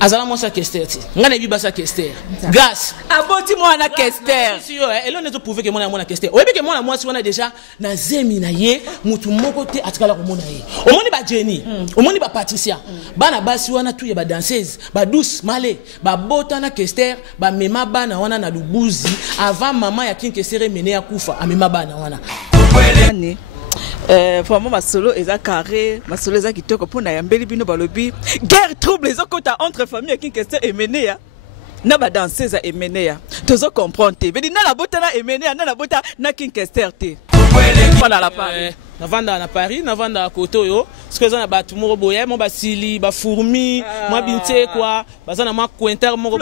azala mo sa Kester ti ngana bi basa Kester grâce aboti mo na Kester si yo elo nezo prouver que mona Kester oyebi que mona mwasi wana déjà na zemi na ye mutu moko te atikala ko mona ye omoni ba Jenny omoni ba Patricia bana basi wana tu ye ba danseuse ba douce male ba bota na Kester ba mema bana wana na lubuzi avant maman ya King Kester mene ya kufa amema bana wana vraiment ma solo eza carré ma solo eza kitoko pona yambeli bino balobi guerre trouble les okota entre famille King Kester emene ya na ba danseuse emene ya tozo comprendre te vedi na la bota na emene ya na la bota na King Kester te voilà la Paris navanda na Paris navanda koto yo parce que za batu moko boye mo basili ba fourmi mo binte quoi bazana ma cointer moko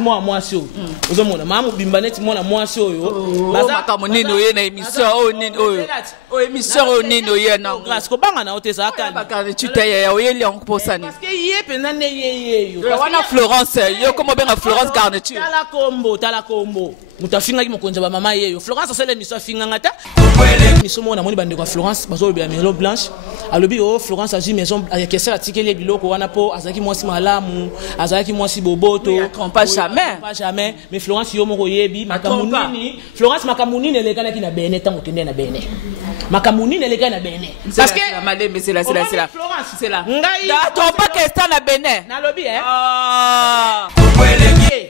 moi mwasio ozo mona mamu bimbaneti mona mwasio yo baza kamonino ye na émission o nini o émission o nini ye na grâce ko banga na ote za kali bakane tutaye ya oyeli en posani parce que ye pena ne ye yo wana Florence yo comme benga Florence Garniture tala kombo mutafinga ki mokonza ba mama ye yo Florence sele miso finga ngata miso mona moni bande ko Florence bazo be Maison Blanche alobi o Florence agi maison Kester atikeli biloko wana po azaki mwasi malamu azaki mwasi boboto pas jamais mais Florence yo moko yebi makamunini Florence makamunini elekana ki na bene tango tende na bene makamunini elekana na bene parce que la madame c'est là Florence c'est là ngai da pas Kester na bene na lobi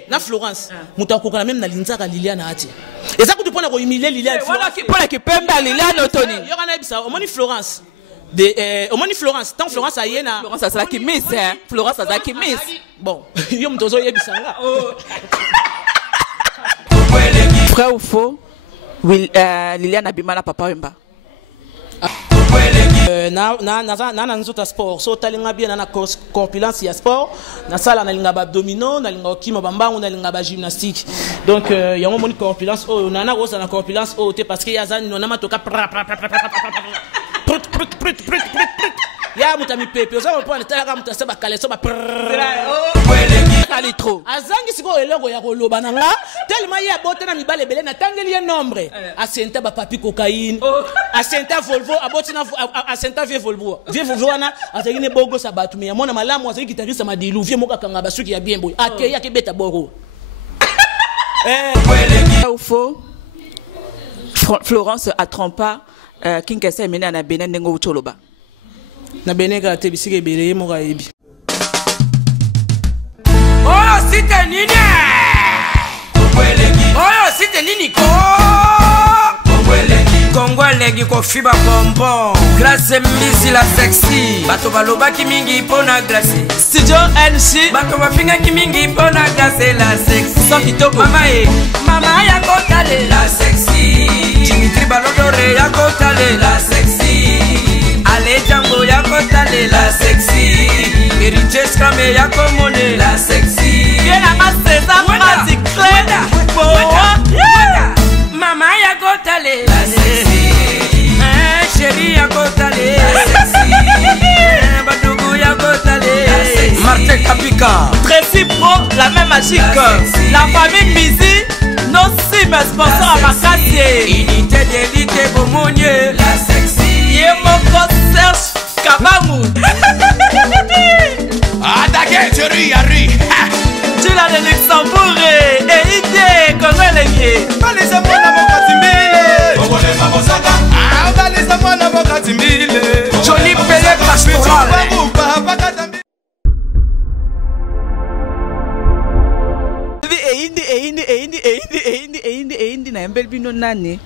na Florence mutakoka même na linzaka Liliane ati eza kutu pona ko humilier Liliane voilà qui pona ki pemba Liliane otoni yo kana bisa omoni Florence de omoni Florence tant Florence ayena Florence ça qui miss Florence ça qui miss bon yo mtozo yebisanga vrai ou faux Liliane abimana papa wemba na nzota sport so talinga bien na corpulence ya sport na sala na linga ba abdominaux na linga okima bambangu na linga ba gymnastique donc yango moni corpulence o na rosa na corpulence o te parce que yazani no na matoka ya mutami pepe oza mpo na tala muta seba kale so ba ali trop azangi siko eloko ya koloba nanga tellement ya bote na mibale bele na tangeli ya nombre asenta ba papi cocaïne asenta Volvo abotina asenta vie Volvo wana azaki ne bogo sabatu me ya mona malamu azaki gitariste madilu vie moka kanga basuki ya bien boy akeye akebeta boro ou faux Florence a trompé King Kester mena na Benin ndengo ucholoba na Benin ka te bisike bele mo ga yebi oh site nini oh site nini ko Kongolegi ko fiba bonbon Glace misi la sexy bato baloba ki mingi pona glace studio NC bato bafinga ki mingi pona glace la sexy so kitoko mama ya kotale la sexy Dimitri Balodore ya kotale la sexy Ale Django ya kotale la sexy Eriche Scrame ya komone la sexy Yena maseza pratique mama ya kotale la sexy chérie ya kotale la sexy badougou ya kotale la sexy Martin Kapika Tracy Pro la même magique la famille Mizi nos sim sponsor à Makassi unité d'élite Bomonier la sexy Yemoko Serge Kabamu Adake Jerry Yari tu l'as de Luxembourg et idée comment elle est Baleza mwana mokatimbile Okolema mosaka baleza mwana mokatimbile Joli Pele Pastoral Eindi na yambeli bino nani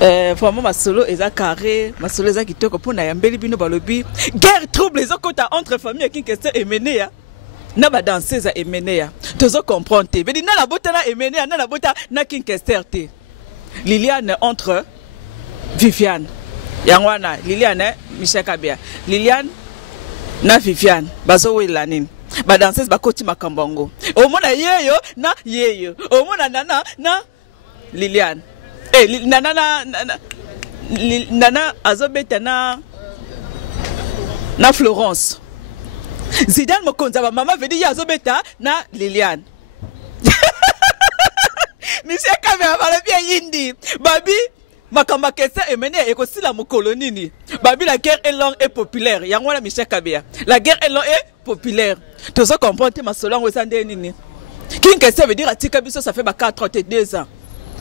vraiment ma solo eza carré ma solo eza kitoko pona yambeli bino balobi guerre trouble les okota entre famille King Kester emene ya na ba danseuse emene ya tozo comprendre te vedi na la bota na emene ya na la bota na King Kester te Liliane entre Viviane yangwana Liliane Michel Kabia Liliane na Viviane bazo wela nini ba danseuse bakoti makambongo omona yeyo na yeyo omona nana na Liliane nana azobeta na Florence Zidane mokonza ba mama vedi ya azobeta na Liliane Monsieur Kabia balobi yindi babi makamba kese emene ekosila mokolo nini babi la guerre est longue et populaire yango wana Michel Kabea la guerre est longue et populaire tozo comprendre masolo yango eza nde nini king kese veut dire atika biso ça fait ba 42 ans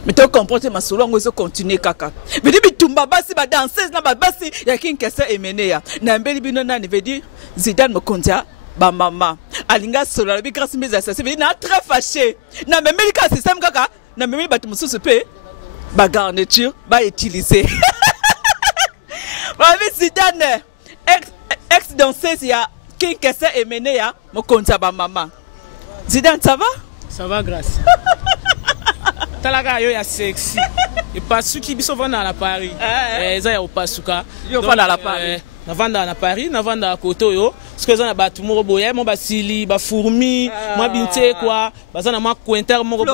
mais to comprendre masolo yango ezo continuer kaka veut dire bitumba basi ba danseuse na ba basi ya king kese emene ya na mbeli bino nani veut dire Zidane Mokonza ba mama alinga solo la bi grâce mise à ça veut dire na très fâché na memeli ka système kaka na memeli batu mususu pe ba garniture ba utiliser ba Zidane ex danseuse ya qui kese emene ya Mokonza ba mama Zidane ça va grâce talaka yo ya sexy et pasuki biso vanda na Paris eza ya opasuka yo vanda na Paris na vanda na Paris na vanda koto yo parce que za na batu moko boye mo basili ba fourmi mo binte quoi baza na ma cointer moko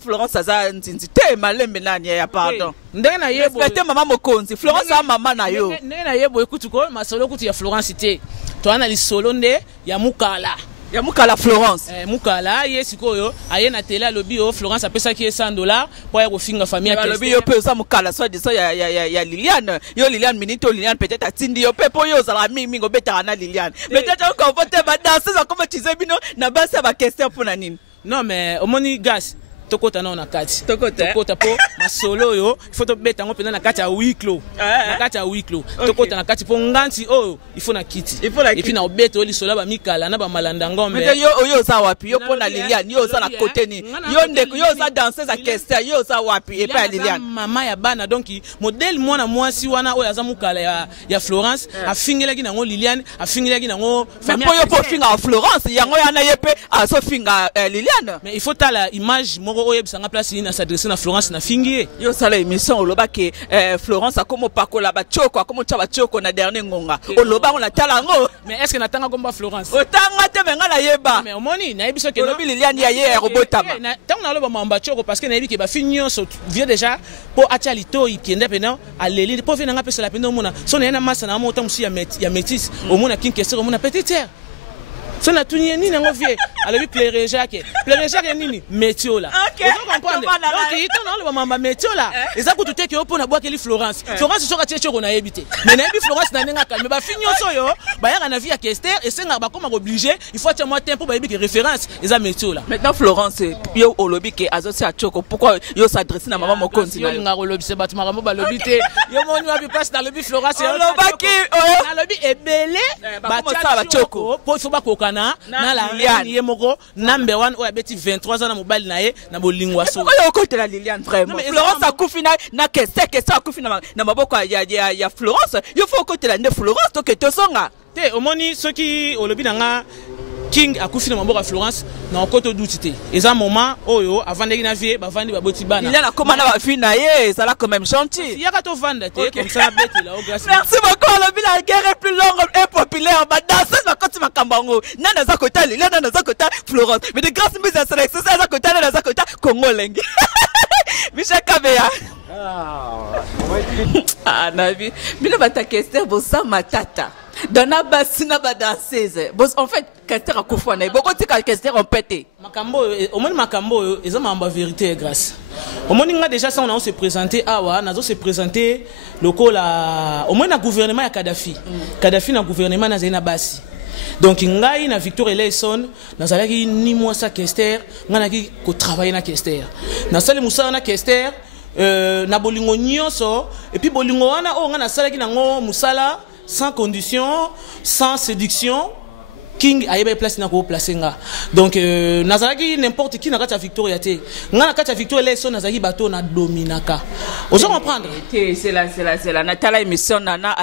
Florence aza nzinzi te malembe nani ya pardon ndenge na yebo respecte mama Mokonzi Florence a mama na yo ndenge na yebo ekutu ko masolo kutu ya Florence te to ana li solo nde ya mukala ya mukala Florence mukala ye sikoyo aye na tele alobi o Florence apesa ki $100 pour ya kofinga famille ya alobi yo pe za mukala soit de ça ya Liliane yo Liliane minito Liliane peut-être atindi yo pe po yo za mingi ngobeta na Liliane peut-être ko voter ba danser za comme tize bino na basa ba question pour na nini non mais omoni gas tokota na na kati tokota po masolo yo il faut to beta ngo pena na kati ya huis clos na kati ya huis clos tokota na kati po nganti oh il faut na kiti et puis na obeta oli sola ba mikala na ba malanda ngombe mais yo za wapi yo pona Liliane yo za na côté ni yo ndeko yo za danser za kester yo za wapi et pas Liliane mama ya bana donc modèle mwana mwasi wana oyo aza mukala ya Florence afingelaki nango Liliane afingelaki nango famille po yo po finga Florence yango yana yepe aso finga Liliane mais il faut ta la image oye bisanga place ni na s'adresser na Florence na fingi yo sala émission oloba ke Florence akomo pakola ba choko akomo cha ba choko na dernier ngonga oloba on la tala ngo mais est-ce que natanga komba Florence otanga te menga na yeba mais omoni na yebiso ke olobi Liliane ya ye robotama na tango na loba mamba choko parce que na yebi ke ba finyo so vient déjà po acha lito ikende pena aleli po vena nga pesa la pena omona so na masa na mota musi ya métis omona king kester omona petite terre so na tunye nini ngo vie alobi Claire Jacques nini météo là on comprendre donc il ton le mamba météo là eza ko tout ke opona bwa keli Florence so ka tietcho na yebite mais na yebi Florence na nenga calme ba finyo so yo ba ya na vie ya Kester et senga ba comme obligé il faut tiens moi tempo ba yebi que référence eza météo là maintenant Florence yo olobi ke azosi achoko pourquoi yo s'adresse na mama Mokonzi yo nga olobi se batuma rambo ba lobi te yo moni wa bi place na lobi Florence olobaki na lobi ebele ba choko po so ba kokana na la Liliane moko number 1 o abeti 23 ans na mobile na ye na bolingwa so ko côté la Liliane vraiment Florence akufina na kese akufina na maboko ya Florence yo faut côté la Florence to ke to songa te omoni soki olobi nanga king akufina maboko ya Florence na koto douti eza moment oyo avandeki na vie bavandi baboti bana il y a comment na fina ye ça là quand même gentil ya ka to vanda te comme ça bête là au grâce merci beaucoup le la guerre est plus longue et populaire ba danser ba koti makambango nana za kota Liliane nana za kota Florence mais de grâce mise à sélection ça za kota nana za kota Congo lengi Michel Kabea nabi bino bata Kester bosa matata dona basina ba danseuse en fait Kester akufana boko tika Kester on pète makambo au moins makambo eza mamba vérité et grâce au moins nga déjà ça on a se présenter awa nazo se présenter lokola au moins na gouvernement ya Kadhafi na gouvernement na zena basi donc ngai na Victor Eleison nazalaki ni moi sa Kester ngana ki ko travailler na Kester na sale musala na Kester na bolingo nyonso et puis bolingo wana o ngana salaki nango musala sans condition sans séduction king ayeba place na ko placer nga donc nazalaki n'importe qui na kata Victoria te nga na kata Victoria Eleison nazalaki bato na dominaka ozo comprendre c'est là natala émission nana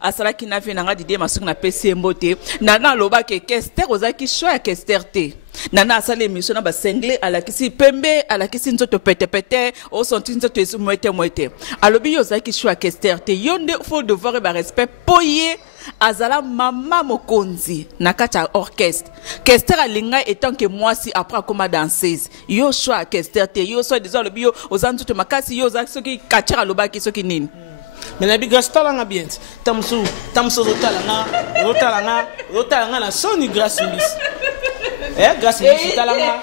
asalaki na vie nanga Didier Masuku na PC mbote nana loba ke Kester ozaki choix ya Kester te nana asala émission na ba single alakisi pembe alakisi nzoto pete o senti nzoto esu moete alobi yo ozaki choix ya Kester te yo nde faut devoir ba respect poye azala mama Mokonzi na kata orchestre Kester alinga etant que moi si après comme danseuse yo choix Kester te yo so déjà alobi yo ozantu to makasi yo za soki kachira lobaki soki nini mais na bigrâce talanga bien tamso talanga na Sony grâce bis grâce bis talanga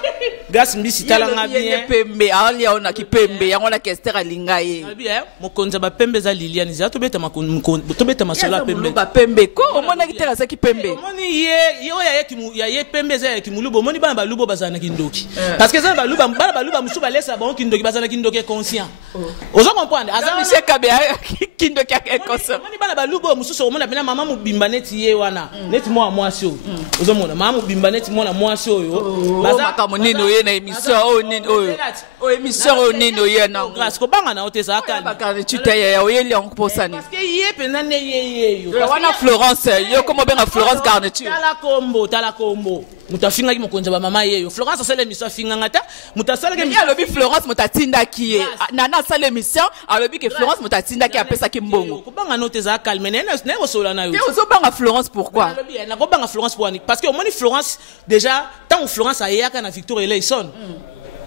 gas mbisi talanga bien pembe alia ona ki pembe yango na Kester alinga ye bien mokonza ba pembe za Liliane za to beta to beta masola pembe ba pembe ko omona kitera za ki pembe omoni ye ya ye pembe za ki mulubo omoni bana balubo bazana kindoki parce que ça baluba musu balesa ba kindoki bazana kindoki conscient ozo comprendre azana Michel Kabe kindoki conscient omoni bana balubo musu omona pena mama mubimba neti ye wana neti moi mwasi oyo ozo mona mama mubimba neti mona mwasi oyo bazaka monene oyo na émission oyo nini oyo émission oyo nini oyo na grâce ko banga na oteza akali bakane tuta ya oyo lion posani parce que ye pena ne ye yo wana Florence yo comme benga Florence Garniture tala kombo mutafinga ki mokonza ba mama ye yo Florence asala émission finga ngata mutasala ke ya lobi Florence mutatinda ki ye nana asala émission alobi ke Florence mutatinda ki apesa ki mbongo ko banga na oteza akali mais ne osola na yo te ozo banga Florence pourquoi na ko banga Florence pour parce que au moins Florence déjà tant Florence ayaka na Victor Eleison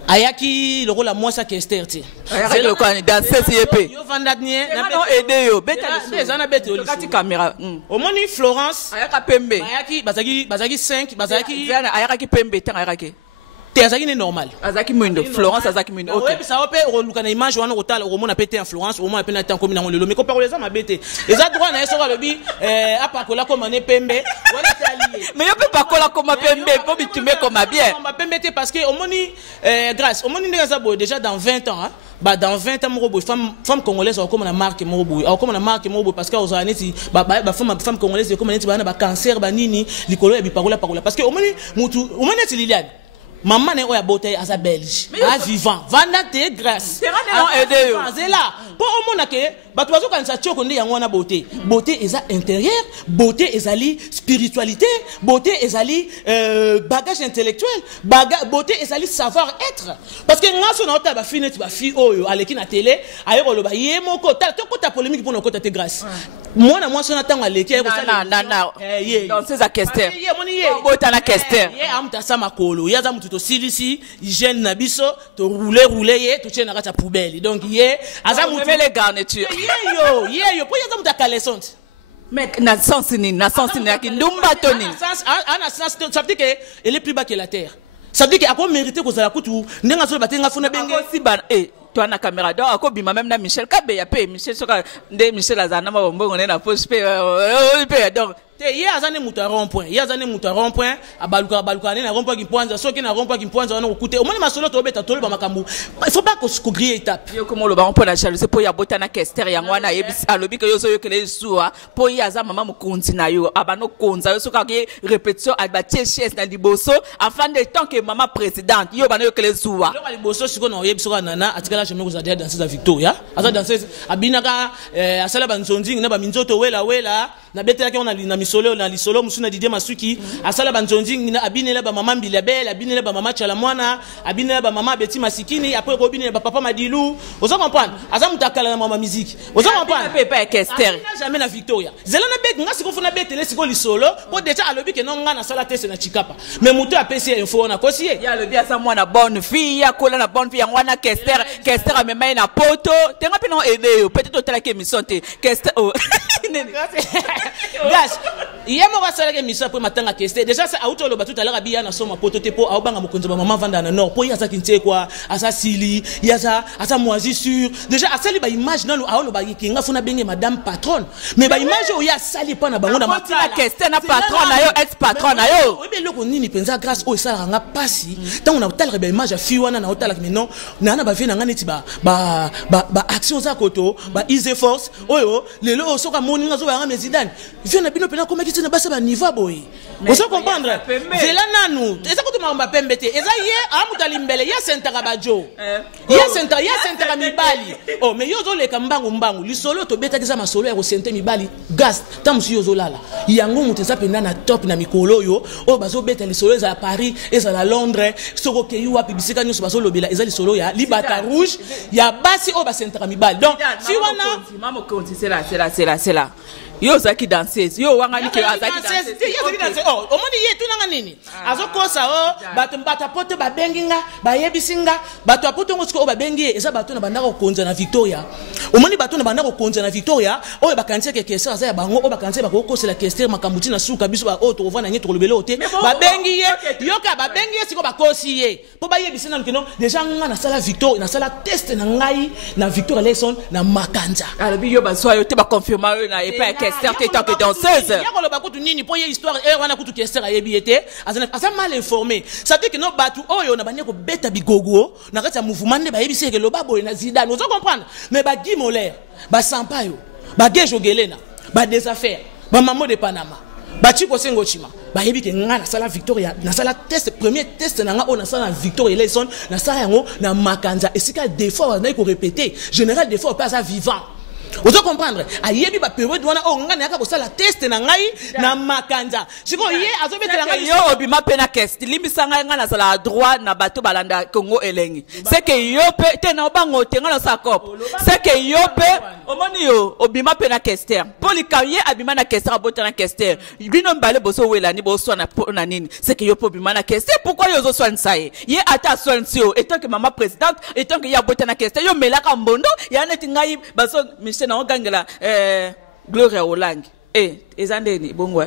ayaki le rôle à moi ça qui est sterti ayaki le quoi danser CP yo vandatnie na non aider yo beta les ana beta yo kati caméra au moins Florence ayaka pembe ayaki bazaki 5 bazaki ayaki pembe tant ayaki te azaki ne normal azaki mwindo Florence azaki mwindo OK ça va pe oluka na image wana otala omona pété en Florence au moins pena tant comme na lelo mais ko parole ça mabete eza droit na eso ka lobi apakola comme ne pembe wala tali mais yo pe pakola comme pembe po bitume comme bien on pembe parce que omoni grâce omoni ndeza boy déjà dans 20 ans bah dans 20 ans morobo femme congolaise comme na marque morobo comme na marque morobo parce que ozaneti ba femme congolaise comme neti bana ba cancer ba nini likolo ya bipakola parce que omoni mutu omoni ti Liliane maman ne oya bote asa belge a vivant vanda te grâce aider yo là pour omona ke batu bazo kanisa tioko ndi yango na beauté eza intérieur beauté ezali spiritualité beauté ezali bagage intellectuel beauté ezali savoir être parce que ngaso na ota ba fille net ba fille oyo aleki na télé ayo ko loba ye moko ta to kota polémique pour na kota te grâce moi sona tanga leki ayo ko sala dans ces Kester ye moni ye bota na Kester ye amta sama kolo ya za mutu to silisi hygiène na biso to rouler ye to tiena kata poubelle donc ye aza mutu les garnitures yo po yaza muta kalesonte mec na sens ni yaki ndumba toni ana sens ça veut dire que elle est plus bas que la terre ça veut dire que a mérité ko zala kutu ndenga so batenga funa benge aussi ban toi na caméra donc akobima même na Michel Kabe ya pe Michel soka nde Michel azana mabongo ne na poche pe donc ye azane muta rond-point ye azane muta rond-point abaluka ne na rond-point ki mpanza soki na rond-point ki mpanza wana okute omoni masolo to beta tolo ba makambu il faut pas ko griller étape yo komo lo ba rond-point na jalousie po ya bota na Kester yango wana yebisi alobi ke yo so yo kele suwa po ya za mama mukunzi na yo abano konza yo soka ke répétition ba tchès na liboso afin de tant que maman présidente yo bano yo kele suwa lo liboso siko na yebiso ka nana atikala chemin ko za dia danseuse à Victoria aza danseuse abinaka asala banzonzi na ba minzoto wela na betela ke on na misolo na lisolo musuna Didier Masuki asala banzonzi na abinela ba mama Mbilabel abinela ba mama Chalamwana abinela ba mama Betty Masikini après ko abinela ba papa Madilu ozo comprendre aza mutakala na mama musique ozo comprendre pas Kester jamais na Victoria zela na bet ngasi ko fona betele siko lisolo po deja alobi ke non nga na sala tese na chikapa mais muto a pesi info na kosi ya alobi asa mwana bonne fille ya kola na bonne fille ngwana Kester amema na poto tenga pe non aider yo peut-être otala ke mission te Kester Gas, hier moi va saler que mission pour matanga Kester. Déjà ça auto lo batu talaka biya na soma poto te po aobanga mokonzo ba maman vanda na nord. Po ya sa kinte quoi, asa sili, ya sa moisissure. Déjà asali ba image na lo aolo ba yikinga funa benge madame patronne. Mais ba image o ya sali pa na bango na matala Kester na patronne na yo ex patronne na yo. Oui mais loko nini penza grâce o sala nga pasi. Tant on a talaka ba image fi wana na otala mais non, na ba vena ngani ti ba action za koto, ba easy force. Oyo lelo soka moni ngazo ba nga Zidane. Viens na bino pena comme qui na basa ba niveau boy. Vous comprendre? Zela nanu. Eza ko tuma mba pembe te. Eza ye amuta limbele ya sentaka bajo. Ya sentaka mibali. Oh mais yo zo le kambangu lisolo to beta kisa masolo ya ko sente mibali. Gas tamusi yo zo lala. Yango mutesa pena na top na mikolo yo. Oh bazo beta lisolo za Paris, eza la Londres, soko ke yo api bisika nyo bazo lobela eza lisolo ya Libata Rouge, ya basi o ba sentaka mibali. Donc si wana maman konti c'est là. yo zaki danseuse yo wangani ke azaki danseuse oh omoni ye tunanga nini azokosa o bato poto babenginga bayebisinga bato apoto ngosiko o babengi eza bato na bandako konza na Victoria omoni bato na bandako konza na Victoria o bakanze ke kesa za ya bango o bakanze bakokosela kester makambuti na suka biso ba o to vana nyeto kolobelo ote babengi ye yoka babengi ye siko bakosi ye po bayebisina nkeno deja nga na sala Victoria na sala test na ngai na Victoria lesson na makanza alabi yo baswa yo te ba confirmer yo na epa kester te tant que danseuse ya ko loba kutu nini po ye histoire wana kutu kester ayebi ete asa mal informé ça dit que no batu oyo na banye ko beta bigogo na kati ya mouvement ne bayebisi ke loba boy na Zidane vous comprendre mais ba Guy Moller ba Sampaio ba Gejo Gelena ba des affaires ba Mamo de Panama ba Chiko Sengo Chima ba yebi ke nga na sala Victoria na sala test premier test na nga o na sala Victoria Lesson na sala yango na makanza esika des fois na ko répéter général des fois pas ça vivant. Vous comprendre ayebi ba période wana o ngana yaka ko sala test na ngai na makanza siko ye azobetela ngai yo obima pena kest limbisa ngai ngana sala droit na bato balanda Congo elengi c'est que yo pe te na bango te ngana sa cop c'est que yo pe omoni yo obima pena kester polika ye abima na kester abota na kester bino mbale boso wela ni boso na nini c'est que yo pe obima na kester pourquoi yo zo soin ça ye ata soin sio étant que maman présidente étant que ya abota na kester yo melaka mbondo ya neti ngai baso na ogangela Gloria Olangi ezandeni bongo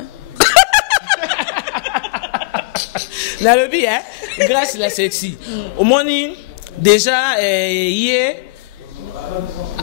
la lobby grâce la sexy omoni déjà hier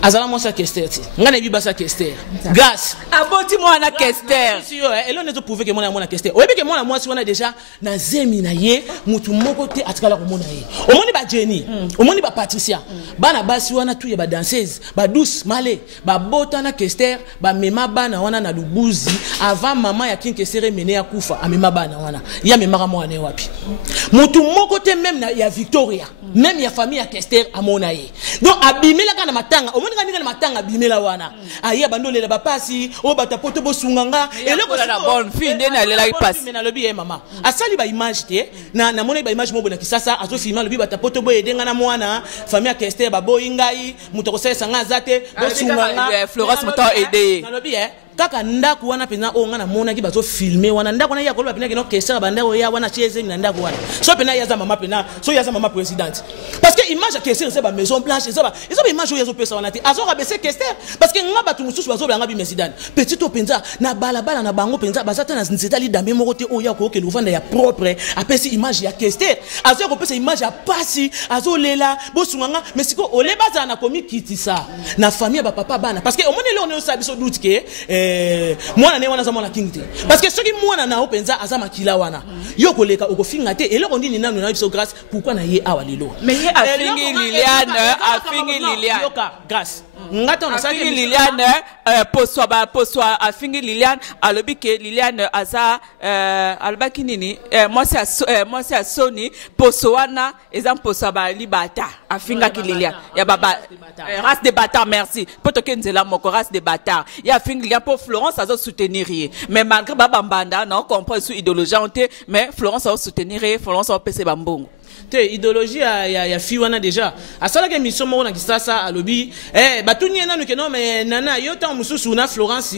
azala mo sa kester ngana bi basa kester grâce aboti mo na kester si yo elo nezo prouver que mo na kester oyebi que mo si wana déjà na zemi na ye mutu moko te atikala ko mona ye omoni ba Jenny omoni ba Patricia bana basi wana tuye ba danseuse ba douce male ba bota na kester ba mema bana wana na lubuzi avant maman ya kin kester mene ya kufa amema bana wana ya mema mo ane wapi mutu moko te même na ya Victoria même ya famille ya kester amona ye donc abimela kana matanga omoni ngani kana matanga bimela wana aya bandolela bapasi o batapoto bosunganga eloko la bonne fille ndena lela ipasi mena lobi ye mama asali ba image te na mona ba image mo bona kisasa azo filma lobi batapoto boyedenga na mwana famille ya kester baboyingai mutoko sesa ngazate bosunganga Florence muto aider na lobi kaka ndako wana pena o ngana mona ki bazo filmer wana ndako na ya koloba pena kino kester bandako ya wana cheze na ndako wana so pena ya za mama pena so ya za mama présidente parce que image ya kester c'est ba maison blanche c'est ba image yo zo pesa wana ti azo rabese kester parce que ngaba tu mususu bazo banga bi président petit openza na balabala na bango penza bazata na nzeta li dambe moko te o ya ko ke luvanda ya propre apesi image ya kester azo ko pesa image ya pasi azo lela bosunganga mais siko ole baza na komi kitisa na famille ba papa bana parce que au monde le on est sabi so doute que mwana ne wana za mwana king te parce que soki mwana na openza azama kila wana yo koleka okofinga te eloko ndini nanu na biso grâce pourquoi na ye awa lelo mais ye afingi Liliane yoka grâce ngata on afingi Liliane poswa afingi Liliane alobi ke Liliane aza albaki nini moi c'est à Sony poswana exemple poswa ba libata afinga ki Liliane ya baba race de bâtard merci poto kenzela moko race de bâtard ya afingi Liliane pour Florence azo soutenir mais malgré baba mbanda non comprend sous idéologie mais Florence azo soutenir Florence azo pese bambongo te idéologie ya fi wana déjà asala ke mission moko na kisasa alobi batuni nanu ke non mais nana yo ta mususu na Florence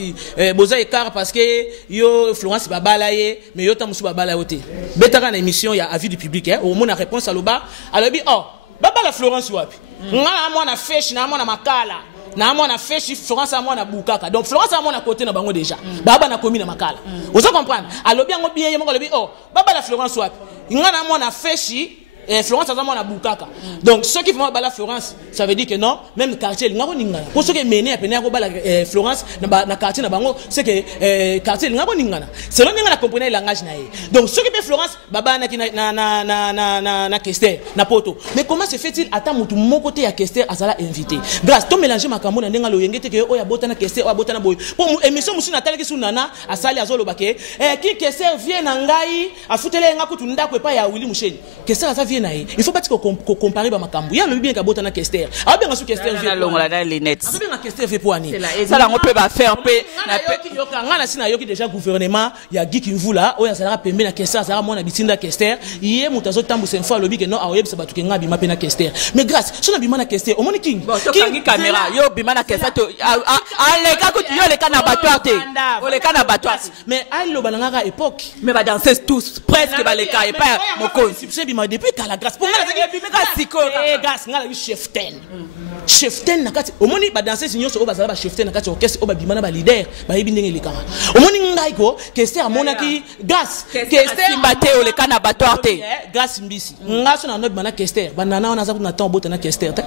boza écart parce que yo Florence babala ye mais yo ta mususu babala yote betaka na émission ya avis du public au mona réponse aloba alobi oh babala Florence wapi ngala mwana fesh na mwana makala na mwana feshi Florence a mwana bukaka donc Florence a mwana côté na bango déjà baba na komi na makala vous comprendre alobi ngo bien ye moko alobi oh babala Florence wapi ngana mwana feshi Florence a mwana bukaka donc ceux qui vont bala Florence ça veut dire que non même quartier ngako ningana pour ceux qui mené à peine bala Florence na quartier na bango c'est que quartier ngako ningana selon ngana comprendre langage na ye donc ceux qui be Florence baba na na Kester na poto mais comment se fait-il ata mutu moko te ya Kester azala invité grâce to mélanger makambo na ndenga lo yengete ke o ya bota na Kester o bota na boy pour émission musu na talaki su nana asali azolo bake ki Kester vient na ngai afutele ngako tu ndako pa ya Willy Musheni Kester aza batie na ye il faut pas que comparer ba makambu ya le bien ka bota na Kester a bien su Kester na longola na lunettes a bien Kester fait pour ani ça la on peut pas faire peu na yoka ngana sina yoki déjà gouvernement ya Guy Kimvula oya sala pembe na Kester sala mona bitinda Kester ye mutazo tambu senfa lobi ke non a oyebisa batu ke ngabi mape na Kester mais grâce so na bima na Kester omoni king king caméra yo bima na Kester to ale ka ko yo le kana batwa te o le kana batwa mais ai lo bananga époque mais ba danser tous presque ba le ka et pas mon cause c'est bima depuis ka la grâce pour ngana bima ka siko grâce ngala wi chef 10 nakati omoni ba danser sinyo so ba sala ba chef 10 nakati orchestre o ba bima na ba leader ba yebi ndenge lekama omoni ngai ko Kester amonaki gas Kester simbate o le kana batwa te gas mbisi ngaso na nobi mana Kester banana ona za kuna temps bota na Kester te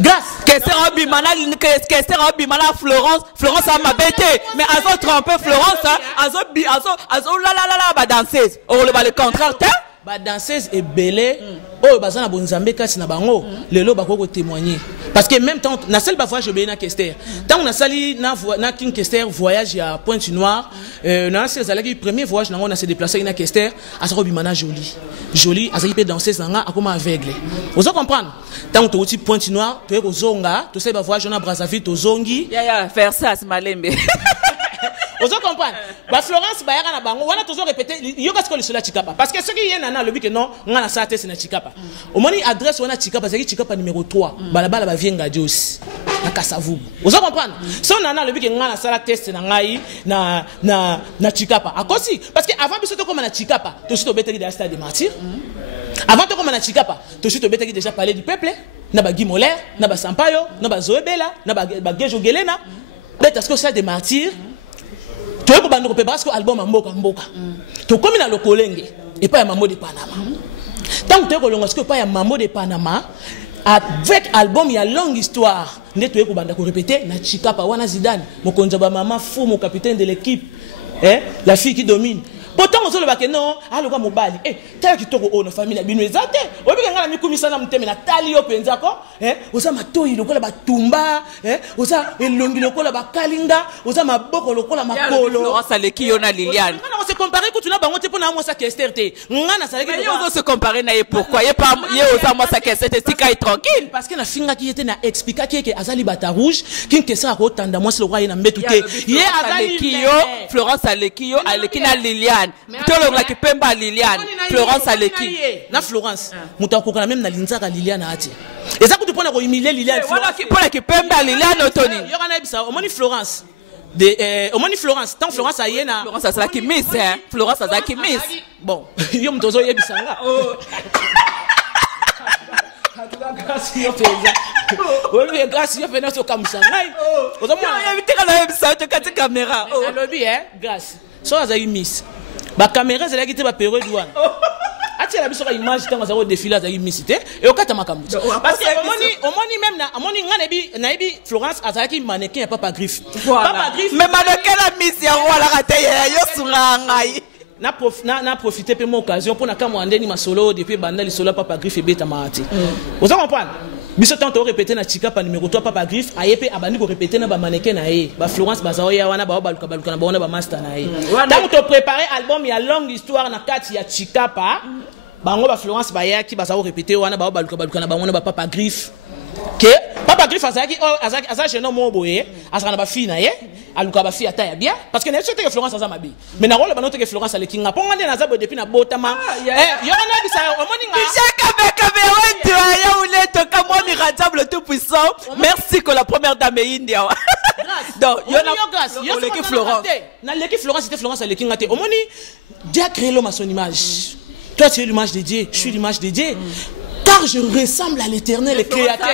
gas Kester Obimana Florence a ma bête mais azo tromper Florence azo la ba danseuse o le ba le contraire te ba danseuse et belé oh bazana bonzambe kasi na bango lelo bakoko témoigner parce que même temps na seul ba voyage be na Kester tant on a sali na King Kester voyage à Pointe-Noire na c'est zalaki premier voyage na on a se déplacer na Kester à Obimana jolie azaki pe danseuse nga akoma aveugle vous comprendre tant to uti Pointe-Noire to ko zonga to se ba voyage na Brazzaville to zongi ya faire ça c'est malembe vous comprenez ba Florence ba yaka na bango wana tozo répéter yo parce que le cela Chikapa parce que ce qui y na le but que non ngana sa test na Chikapa omoni adresse wana Chikapa c'est Chikapa numéro 3 balabala ba vienga Dios na Kasavubu vous comprenez so na le but que ngana sa test na ngai na Chikapa akosi parce que avant biso to comme na Chikapa to sito beteli dans stade des martyrs avant to comme na Chikapa to sito beteli déjà parler du peuple na ba Gimoler na ba Sampayo na ba Zoebela na ba Gejo Gelena parce que ça des martyrs tu es bando pe parce que album mboka to comme na lokolenge et pas ya Mambo de Panama tant que tu es kolonga que pas ya Mambo de Panama avec album ya longue histoire nde tu es banda ko répéter na Chikapa wana Zidane mokonza ba mama fou mon capitaine de l'équipe la fille qui domine pourtant on se le baké non allo ka mobali tala kitoko o na famille bino ezate obi ngala mikumisa na mteme na tali yo penza ko oza matoyi lokola batumba oza elongi lokola bakalinga oza maboko lokola makolo Florence Aleki yo na Liliane on se comparer ko tuna bango te pona mo sa Kester te ngana saleki mais on se comparer na pourquoi ye pas ye oza mo sa Kester te sika est tranquille parce que na finga ki était na expliquer que azali bata rouge kin kesa ko tanda mo se le roi na mbetu te ye azali yo Florence Aleki yo Aleki na Liliane tolo la kipemba Liliane Florence Aleki na Florence mutakoka même na linzaka Liliane ati eza kutu pona ko humilier Liliane voilà qui pona kipemba Liliane otoni yo kana bisa omoni Florence de omoni Florence tant Florence ayena Florence azaki miss Florence azaki miss bon yo mtozo yebisanga grâce yo peza oui grâce yo pena so kamsangai ozomona yebiteka na yebisa to kati caméra lobi grâce so azaki miss ba caméra zela kite ba période douane ati la biso ka image tanga za ko défiler azaki miss te et okata makambu parce que omoni même na omoni ngana na ebi Florence azaki mannequin ya Papa Griffe mais mannequin la miss ya wala kate yo sunga ngai na profiter pe mon occasion pour na kamo andeni masolo depuis banda li solo Papa Griffe beta maati vous comprenez biso tant to répéter na Chikapa numéro 3 Papa Griffe ayepe abandi ko répéter na ba mannequin na ye ba Florence bazaoya wana ba baluka na ba wana ba master na ye tant to préparer album ya longue histoire na kati ya Chikapa bango ba Florence bayaki bazao répéter wana ba baluka na ba wana ba Papa Griffe que Papa Griffe azaki jeune mo boye azana ba fille na ye aluka ba fille ata ya bien parce que na sote que Florence azama bi mais na role ba note que Florence alekinga ponga nde na zabo depuis na botama yo na bisa omoninga tout puissant merci que la première dame India donc yo na l'équipe Florence na l'équipe Florence c'était Florence alekinga te omoni Dieu a créé l'homme à son image toi tu es l'image de Dieu je suis l'image de Dieu car je ressemble à l'Éternel le créateur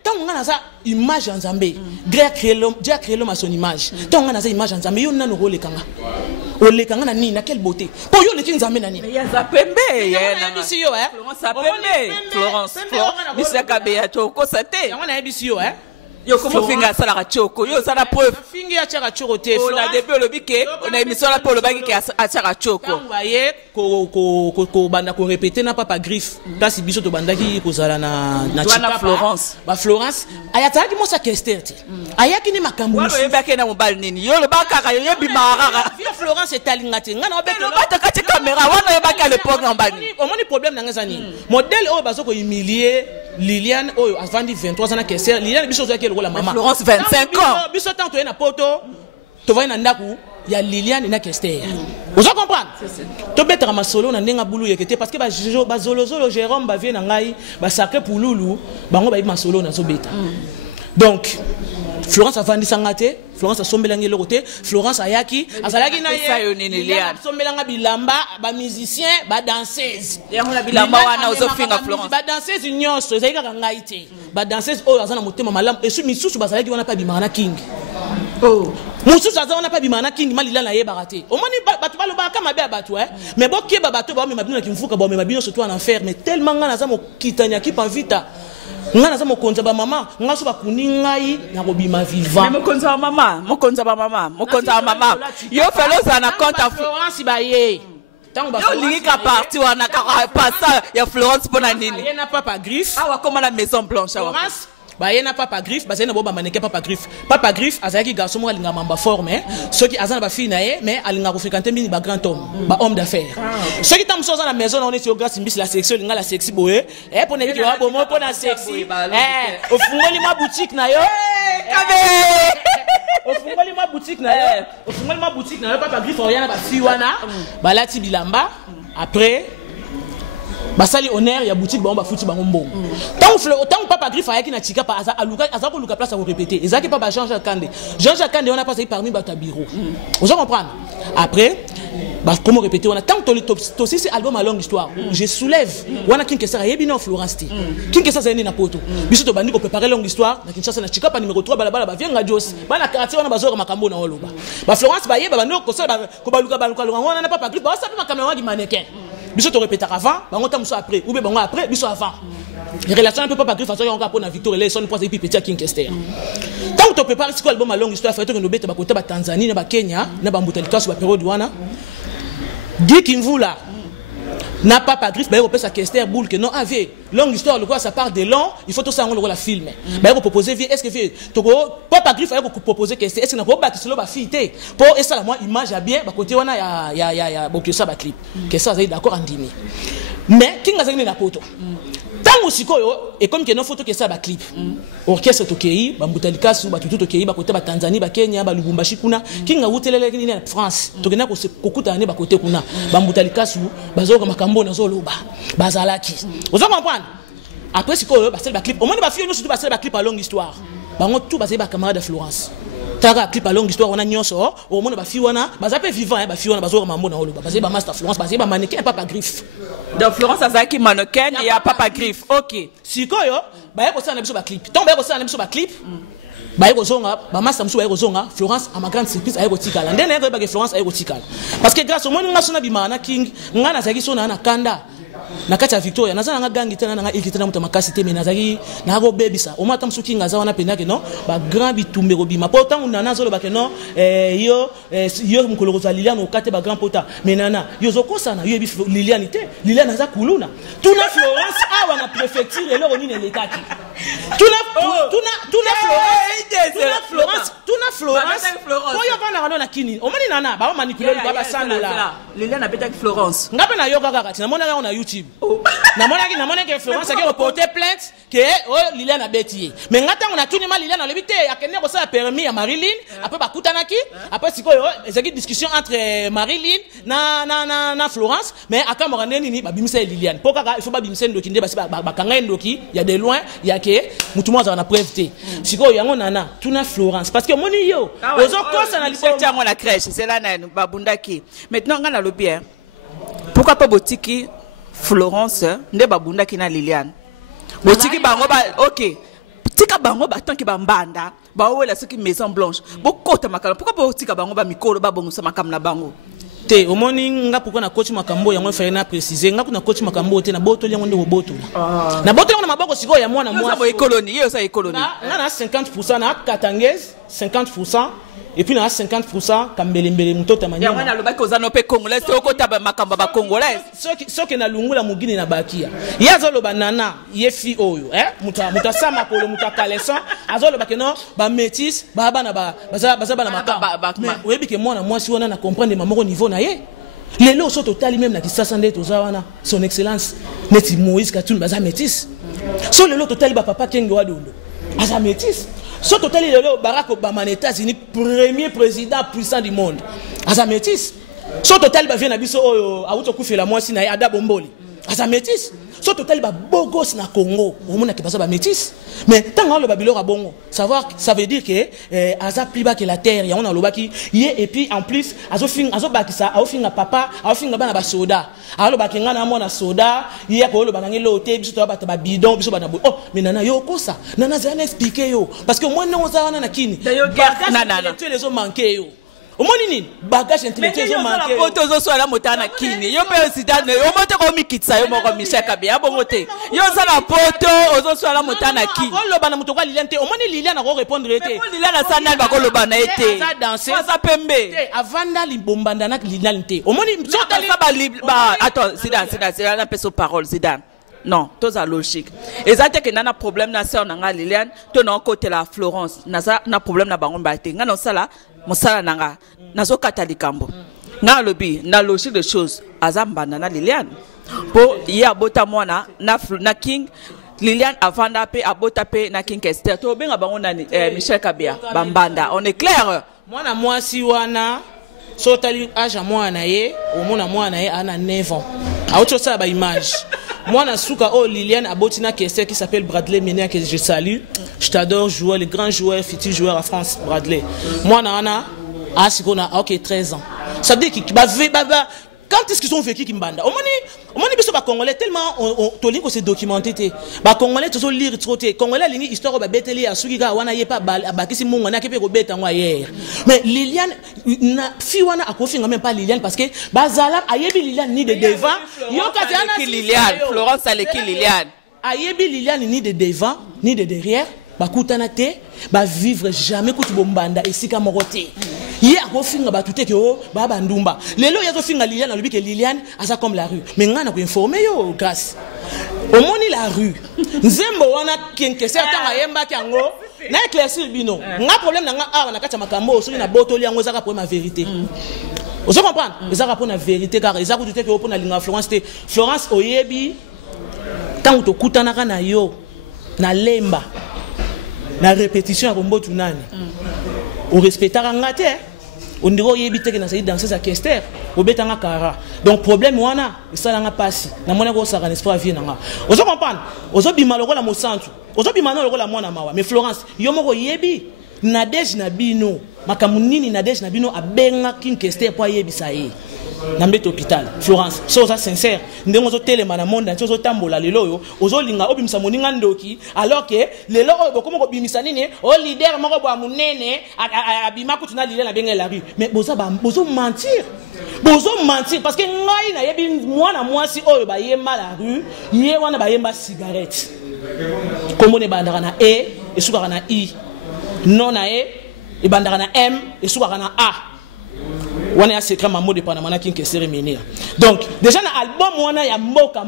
tant on a ça image en Zambé Dieu a créé l'homme à son image tant on a ça image en Zambé yo na no role kanga o le kanga na ni na quelle beauté pour yo le kin Zambé na ni ya za pembe ya na bisi yo Florence Florence Bisa kabe ya to ko sate ya na bisi yo Yo comment finga ça la choko yo ça la preuve fingi ya chaka choko te on a début le biké on a émission là pour le baki qui a chaka choko vous voyez ko banda ko répéter na papa griffe kasi biso to bandaki ko zala na Chikapa Florence ba Florence ayataki mo sa Kester ti ayaki ni makambu yo yebaki na mobali nini yo le baka yo bimara via Florence etalingati ngana obeke no bata kati caméra wana yebaki à l'époque en bani omoni problème na ngazani modèle oyo bazo ko humilier Liliane oyo avandi 23 ans na Kester Liliane biso zo yaki lokola mama Florence 25 ans biso tant to na poto to vai na ndaku ya Liliane na Kester vous comprenez to betara masolo na ndenga bulu yekete parce que ba zolozolo Jérôme ba vie na ngai ba sacré pour lulu bango ba masolo na zo beta donc Florence avandi sangate Florence asombelangi lokote Florence ayaki azalaki na ye sombelanga bilamba ba musicien ba danseuse ya mona bilamba wana ozofinga Florence ba danseuse nyonso ezali kaka ngai te ba danseuse oyo azana motema malamu esu misusu bazalaki wana pa bimana king oh mususu azana pa bimana king malila na ye barate omoni batu baloba kama be batu mais bokeba batu ba mema bino kimfuka ba mema bino surtout en enfer mais tellement ngana za mokitanya ki pa vita ngana za mokonza ba mama ngaso ba kuningai na kobima vivant mokonza ba mama yo felo za na compte Florence ba ye tango ba lingi ka parti wana ka passa ya Florence pona nini ye na papa griffe awa comme la maison blanche awa ba ye na papa griffe ba zena bo ba maneke papa griffe azaki garçon mo alinga mamba forme ceux qui azana ba fille na ye mais alinga ko fréquenter mini ba grand homme ba homme d'affaires ceux qui tam soza na maison on est sur grâce mbisi la section linga la sexy boye pona biki wa bo mo pona sexy ofungoli ma boutique na yo ofungoli ma boutique na yo papa griffe oyana ba fille wana balati bilamba après basali honneur ya boutique ba futi bango mbongo tant papa griffe ayaki na Chikapa aza ko luka place à répéter ezaki papa Jean-Jacques Kande on a passé parmi ba bureau vous comprendre après bah comment répéter on a tant to si album à longue histoire je soulève wana king kesa yebi na Florence ti king kesa zeni na poto biso to bandi ko préparer longue histoire na Kinshasa na Chikapa numéro 3 balabala ba vienga jos bana quartier wana bazora makambo na oloba ba Florence ba yeba bando ko sala ko baluka wana na papa griffe ba sa makambo wangi mannequin biso to répéter avant bango tam so après ou bien bango après biso avant les relations un peu pas griffe façon encore pour na Victor les son pour ces petit King Kester tant to prépare ce album à longue histoire fait que nous bête ba côté ba Tanzanie na ba Kenya na ba Mbutalika sur ba période wana dit Kimvula n'a pas griffe ba repère sa Kester boule que non avait longue histoire le quoi ça part de long il faut tout ça on le filmer ba proposer vie est-ce que vie to papa griffe a proposer Kester est-ce que na ko ba solo ba fité pour et ça moi image à bien ba côté wana ya bokyo ça ba clip que ça d'accord en dîner mais kinga zangine na poto tango sikoyo et comme que non photo que ça ba clip orchestre tokei ba Mbutalika su ba tutu tokei ba côté ba Tanzanie ba Kenya ba Lubumbashi kuna kinga utelele ni na France tokena ko kokuta ne ba côté kuna ba Mbutalika su bazoka makambo na zoloba bazalaki vous comprenez après sikoyo ba sel ba clip au moins ba fille nous surtout ba sel ba clip à longue histoire bango tout ba sel ba camarade de Florence taka clip à longue histoire on a nyonso au moins ba fille wana ba zape vivant ba fille wana bazoka mambo na oloba ba sel ba master Florence ba sel ba mannequin papa griffe donc Florence azaki mannequin et ya papa griffe OK sikoyo ba ko sana biso ba clip donc ba ko sana biso ba clip ba ko zonga ba master muso ba ko zonga Florence à ma grande surprise ay ko tikala ndene ko ba Florence ay ko tikala parce que grâce au monde nga sona bimana king ngana zaki sona na kanda na kati ya Victoria nazana nga gangi tena nga ikitena muta makasi te menazaki na go bebisa o mata musuki ngaza wana penake no ba grand bitumbe robima pourtant on nana zolo ba ke no yo mukolo za Liliane okate ba grand pota menana yo zokosa na yo bi Liliane te Liliane za kuluna tuna Florence awa na préfecture eloko nini lekaki Florence oyo bana na kini o mani nana ba manipuler ba sandola Liliane a betaki Florence ngape na yoga kaka tina mona na YouTube namona que Florence a porté plainte que Liliane a bêtié mais ngata on a tout nema Liliane a lebité akene ko ça permis à Marilyn après ba kutanaki après sikoyo ezaki discussion entre Marilyn na Florence mais akamora nini ba bimisa Liliane pokaka il faut ba bimisa ndoki nde ba kanga ndoki ya de loin ya ke mutu mo za na preuve te sikoyo yango nana tuna Florence parce que moni yo ozo kosa na liboso tiango na crèche c'est là na babundaki maintenant ngana lo bien pourquoi pas botiki Florence nde babundaki na Liliane botiki bango ba OK tika bango ba tant que ba mbanda ba wela soki maison blanche bokota makala pourquoi botika bango ba mikolo ba bongo makam na bango te omoni nga pourquoi na coach makambo yango fallait na préciser nga kuna coach makambo te na boto yango ndeko boto na boto yango na maboko siko ya mwana moi économie yo ça économie nga na 50% na katangese 50% et puis na 50% kambelembele mutota manyama ya wana lobaki ozano pe congolais to kota makamba ba congolais soki na lungula mugini na bakia yazo ba nana yefi oyo muta sama polo muta kaleson azo lobaki no ba métis ba bana baza bana makamba mais oyebi ke mwana mwasi wana na comprendre mamoko niveau na ye lelo so totali même na kisasa nde toza wana son excellence neti Moïse Katumbi baza métis so lelo totali ba papa Kenge Wadondo baza métis. So total Barack Obama aux États-Unis, premier président puissant du monde. Asa métis. So total vient à biso a autokufi la moi si na Ada Bomboli. Asa métis. So total bogos na Congo. Au monde qui passe ba métis. Mais tant le babilo a bongo. Savoir ça veut dire que asa plus bas que la terre, il y a on a lobaki et puis en plus azo bakisa a fin papa a fin bana ba soda. Alors bakinga na mona soda, il y a ko lo banangi loté biso to ba bidon biso bana oh mais nana yo ko ça. Nana za expliquer yo parce que moi non za wana na kini. Nana tu les ont manqué yo. Au moins nini bagage intellectuel ont manqué. Mais yo zo so la motana kini. Yo président yo moto ko mikitsa yo moko Michel Kabila bongote. Yo za la poto ozo so la motana kini. Ko lo bana mutoko Liliane te. Au moins Liliane ko répondre te. Mais Liliane sana ba ko lo bana été. Ça danser. Ça pembe. Avanda libombanda na Liliane te. Au moins so ba attends, Zidane na peso parole Zidane. Non, tout ça logique. Et ça c'est que nana problème na sœur nanga Liliane, to na côté la Florence, na problème na bango baté. Nga non sala, mosala nanga, nazo katalikambo. Na lobi, na logique de choses, azamba nana Liliane. Po ya bota mwana na King Liliane avant d'appel abota pe na King Esther. To benga bango nani Michel Kabia, bambanda. On est clair. Mwana mwasi wana so tali âge mwana ye, au mona mwana ye ana 9 ans. A autre ça ba image. Moi, na souka oh Liliane abotina Kester qui s'appelle Bradley Ménia que je salue. Je t'adore joueur, le grand joueur, futur joueur à France, Bradley. Moi, na asikona OK 13 ans. Ça veut dire qu'il quand est-ce qu'ils ont vécu Kimbanda? Au moins biso ba Congolais tellement to link se documenter ba Congolais to lire trop te Congolais lingi histoire ba beteli ya suki ga wana yepa ba kisi munga na kepe ko beta ngwa hier. Mais Liliane na fi wana akofinga même pas Liliane parce que bazala ayebi Liliane ni de devant yo katiana Liliane Florence Aleki Liliane ayebi Liliane ni de devant ni de derrière ba kutana te ba vivre jamais kuti bombanda esika morote. Hier akofinga ba tuté ke o ba bandumba lelo yazo finga Liliane lobi ke Liliane asa comme la rue mais ngana ko informer yo grâce au moni la rue nzembo wana kenke certains ayemba kango na éclaircir bino nga problème na nga awa na kati makambo so na botoli yango zaka pour ma vérité vous comprenez ezaka pour na vérité car ezaka tuté ke pour na linga Florence te Florence oyebi tant to kutana kana yo na lemba na répétition ya kombo tunani on respectera ngate on dirait yebite que na sayi danser sa Kester obetanga kara donc problème wana ça nga passi na mona ko saka espoir vie nanga ozo comprendre ozo bima lokola mo centre ozo bima no lokola mwana mawa mais Florence yo moko yebi Nadège na bino makamunini Nadège na bino abenga King Kester po yebisa ye na mbete hôpital Florence so ça sincère ndenge ozo telema na monde nti ozo tambola lelo yo ozo linga obimisa moninga ndoki alors que lelo bokomo ko bimisa nini o leader moko bwa munene abima kutuna lile na benga la rue mais bozo mentir parce que ngai na yebi mwana mwasi oyo ba yemba la rue ye wana ba yemba cigarette kombo ne bandaka na e esukaka na i non na e bandaka na m esukaka na a wana ya secret mambo de Panama King Kester Ménia. Donc déjà na album wana ya mboka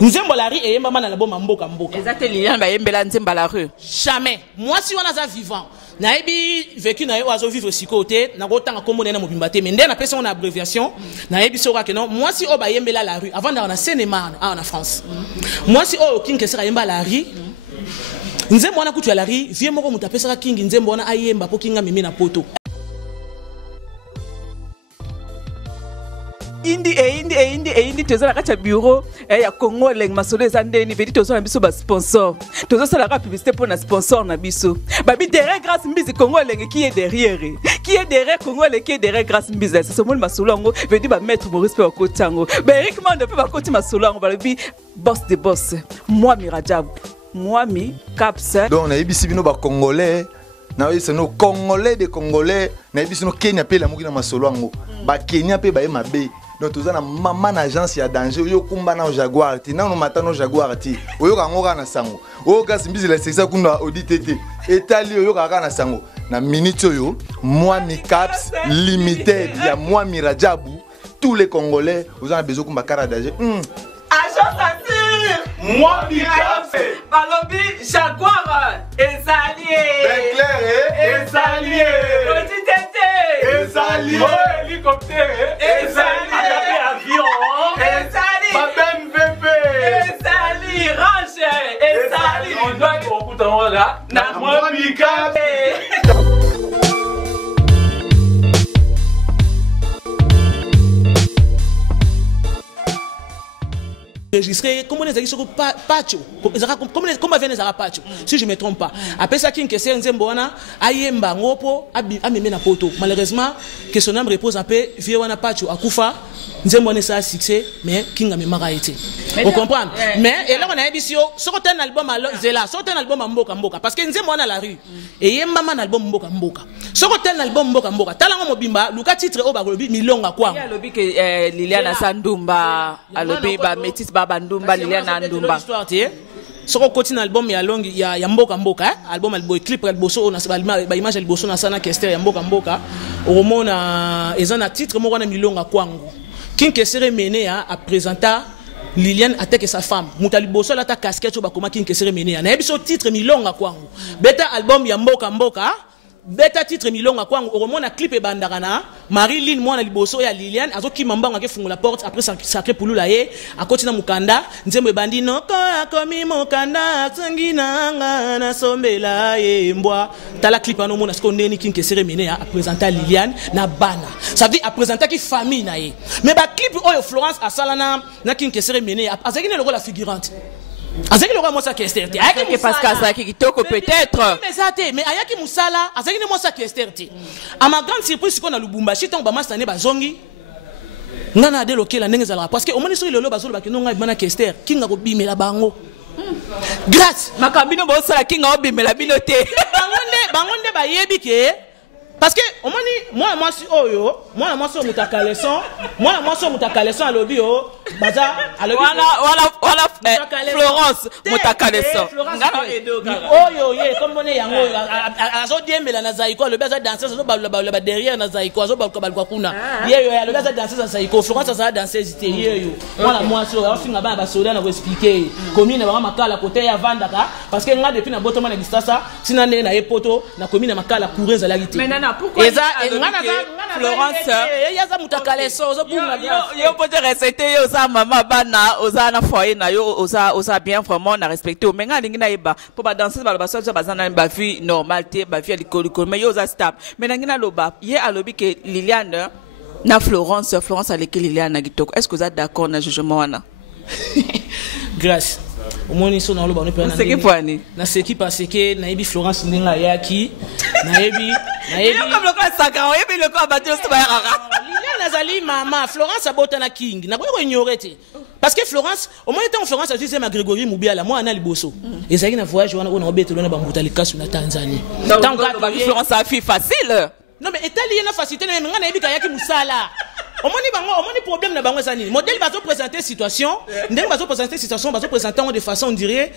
nzembo la rue et yemba na album mboka exact Liliane ba yembela nzemba la rue jamais moi si wana za vivant na ebi vécu na yo azo vivre si côté na kotanga kombo na mobimba te mais ndé na pesa on abréviation na ebi soka que non moi si o ba yembela la rue avant dans Seine-et-Marne en France moi si o King Kester yemba la rue nzembo wana kutu ya la rue vie moko mutapesa King nzembo wana ayemba po kinga mimi na poto indi toza na kati ya bureau ya Congo leng masolo eza ndeni vedi toza na biso ba sponsor toza sala ka publicité pour na sponsor na biso babi derrière grâce mbizi Congo leng qui est derrière Congo leng qui est derrière grâce mbizi c'est ce mot masolo ngo vedi ba mettre Maurice pe okotango ba Eric Mande pe ba koti masolo ngo babi boss de boss moi mi Rajab moi mi Caps donc na yebisi bino ba Congolais na c'est nos Congolais des Congolais na biso no Kenya pe la muki na masolo ango ba Kenya pe ba mabe donc toza na maman agence ya danger yo kumba na Jaguar ti na no matano Jaguar ti oyo kangoka na sango oyo kasimbizi la sexa kuna auditete etali oyo kaka na sango na minute oyo moi mi caps limited ya moi mi Rajabu tous les Congolais vous avez besoin kumba kara danger agence assure moi mi caps balobi Jaguar ezalié ben clair ezalié auditete ezalié hélicoptère ezalié avion ezalié Babem VP ezali range ezali on doit okuta là na moi mi caps enregistré comment les agisoko pacho comment vient les pacho si je me trompe pas après ça qui nkese nzembo wana ayemba ngopo ameme na poto malheureusement que son âme repose un peu vieux wana pacho akufa nzembo ne ça succès mais kinga me mara été vous comprenez mais et là on a ebisio sorte un album zela sorte un album mboka parce que nzembo wana la rue et yemba man album mboka sorte un album mboka talanga mobimba luka titre o ba lobi milonga kwa ya lobi que Liliana Sandumba alobi ba métis baba ndumba Liliana Ndumba soko continue album ya long ya mboka album albo clip alboso na ba image alboso na sana kester ya mboka omona ezana titre moko na milonga kwangu king kesere mene a présenter Liliane attaque sa femme mutali boso la ta casquette ba koma king kesere mene na ebiso titre milonga kwangu beta album ya mboka beta titre milonga kwangu omona clip e bandakana Marie-Line mwana liboso ya Liliane azoki mambanga ke fungula porte après sacré pulula ye akotina mukanda nzembo bandi noko akomi mukanda tsangina nga na sombela ye mbwa tala clip ano mona sko ndeni king kesere mene a présenter Liliane na bana ça veut dire a présenter ki famille na ye mais ba clip oyo Florence asalana na king kesere mene azaki ne lokola figurante azaki lokola mosa kester te ayaki parce que ça qui kitoko peut-être mais ayaki musala azaki ne mosa kester te à ma grande surprise qu'on a Lubumbashi tant ba mastane ba zongi ngana de lokela ndenge zala parce que au moins sur le lo bazolo ba kinonga bana kester kinga ko bimela bango grâce makambino bo sala kinga obimela binote bangonde ba yebi ke parce que au moins moi si oyo moi so mutakaleson alobi o baza alobi voilà Florence mutakaleson ngano edo oyo ye comme on yango azo diembela na zaiko alobi aza danseuse azo ba derrière na zaiko azo ba kuna ye alobi aza danseuse na zaiko Florence aza danseuse te ye moi so afinga ba soda na expliquer commune ba makala côté ya vandaka parce que nga depuis na botoma na distance sina ne na epoto na commune makala courir za lagité pourquoi Florence yaza mutakaleso zo bunga yo peut respecter yo sa maman bana oza na foyer na yo oza bien vraiment na respecter mais nga lingi na yeba pour ba danser ba so bazana ba vie normalité ba vie likolo mais yo oza stable mais ngina loba ye alobi que Liliane na Florence avec Liliane na kitoko est-ce que vous êtes d'accord na jugement wana grâce au moins ils sont dans le bon pays na ce qui parce que naibi Florence ndinga yaki naibi comme le classe sacré yebi le ko abatio sto bayaka Liliane nazali mama Florence abota na king na ko ignorer te parce que Florence au moins temps Florence a dit ma Grégory Mubiala moi ana liboso ezaki na voyage wana on obetelo na bambuta likasu na Tanzanie tant que Florence a fait facile non mais étalien na facilité mais nga naibi kayaki musala omoni problème na bango sani modèle bazo présenter situation ndenge bazo présenter situation bazo présenter de façon on dirait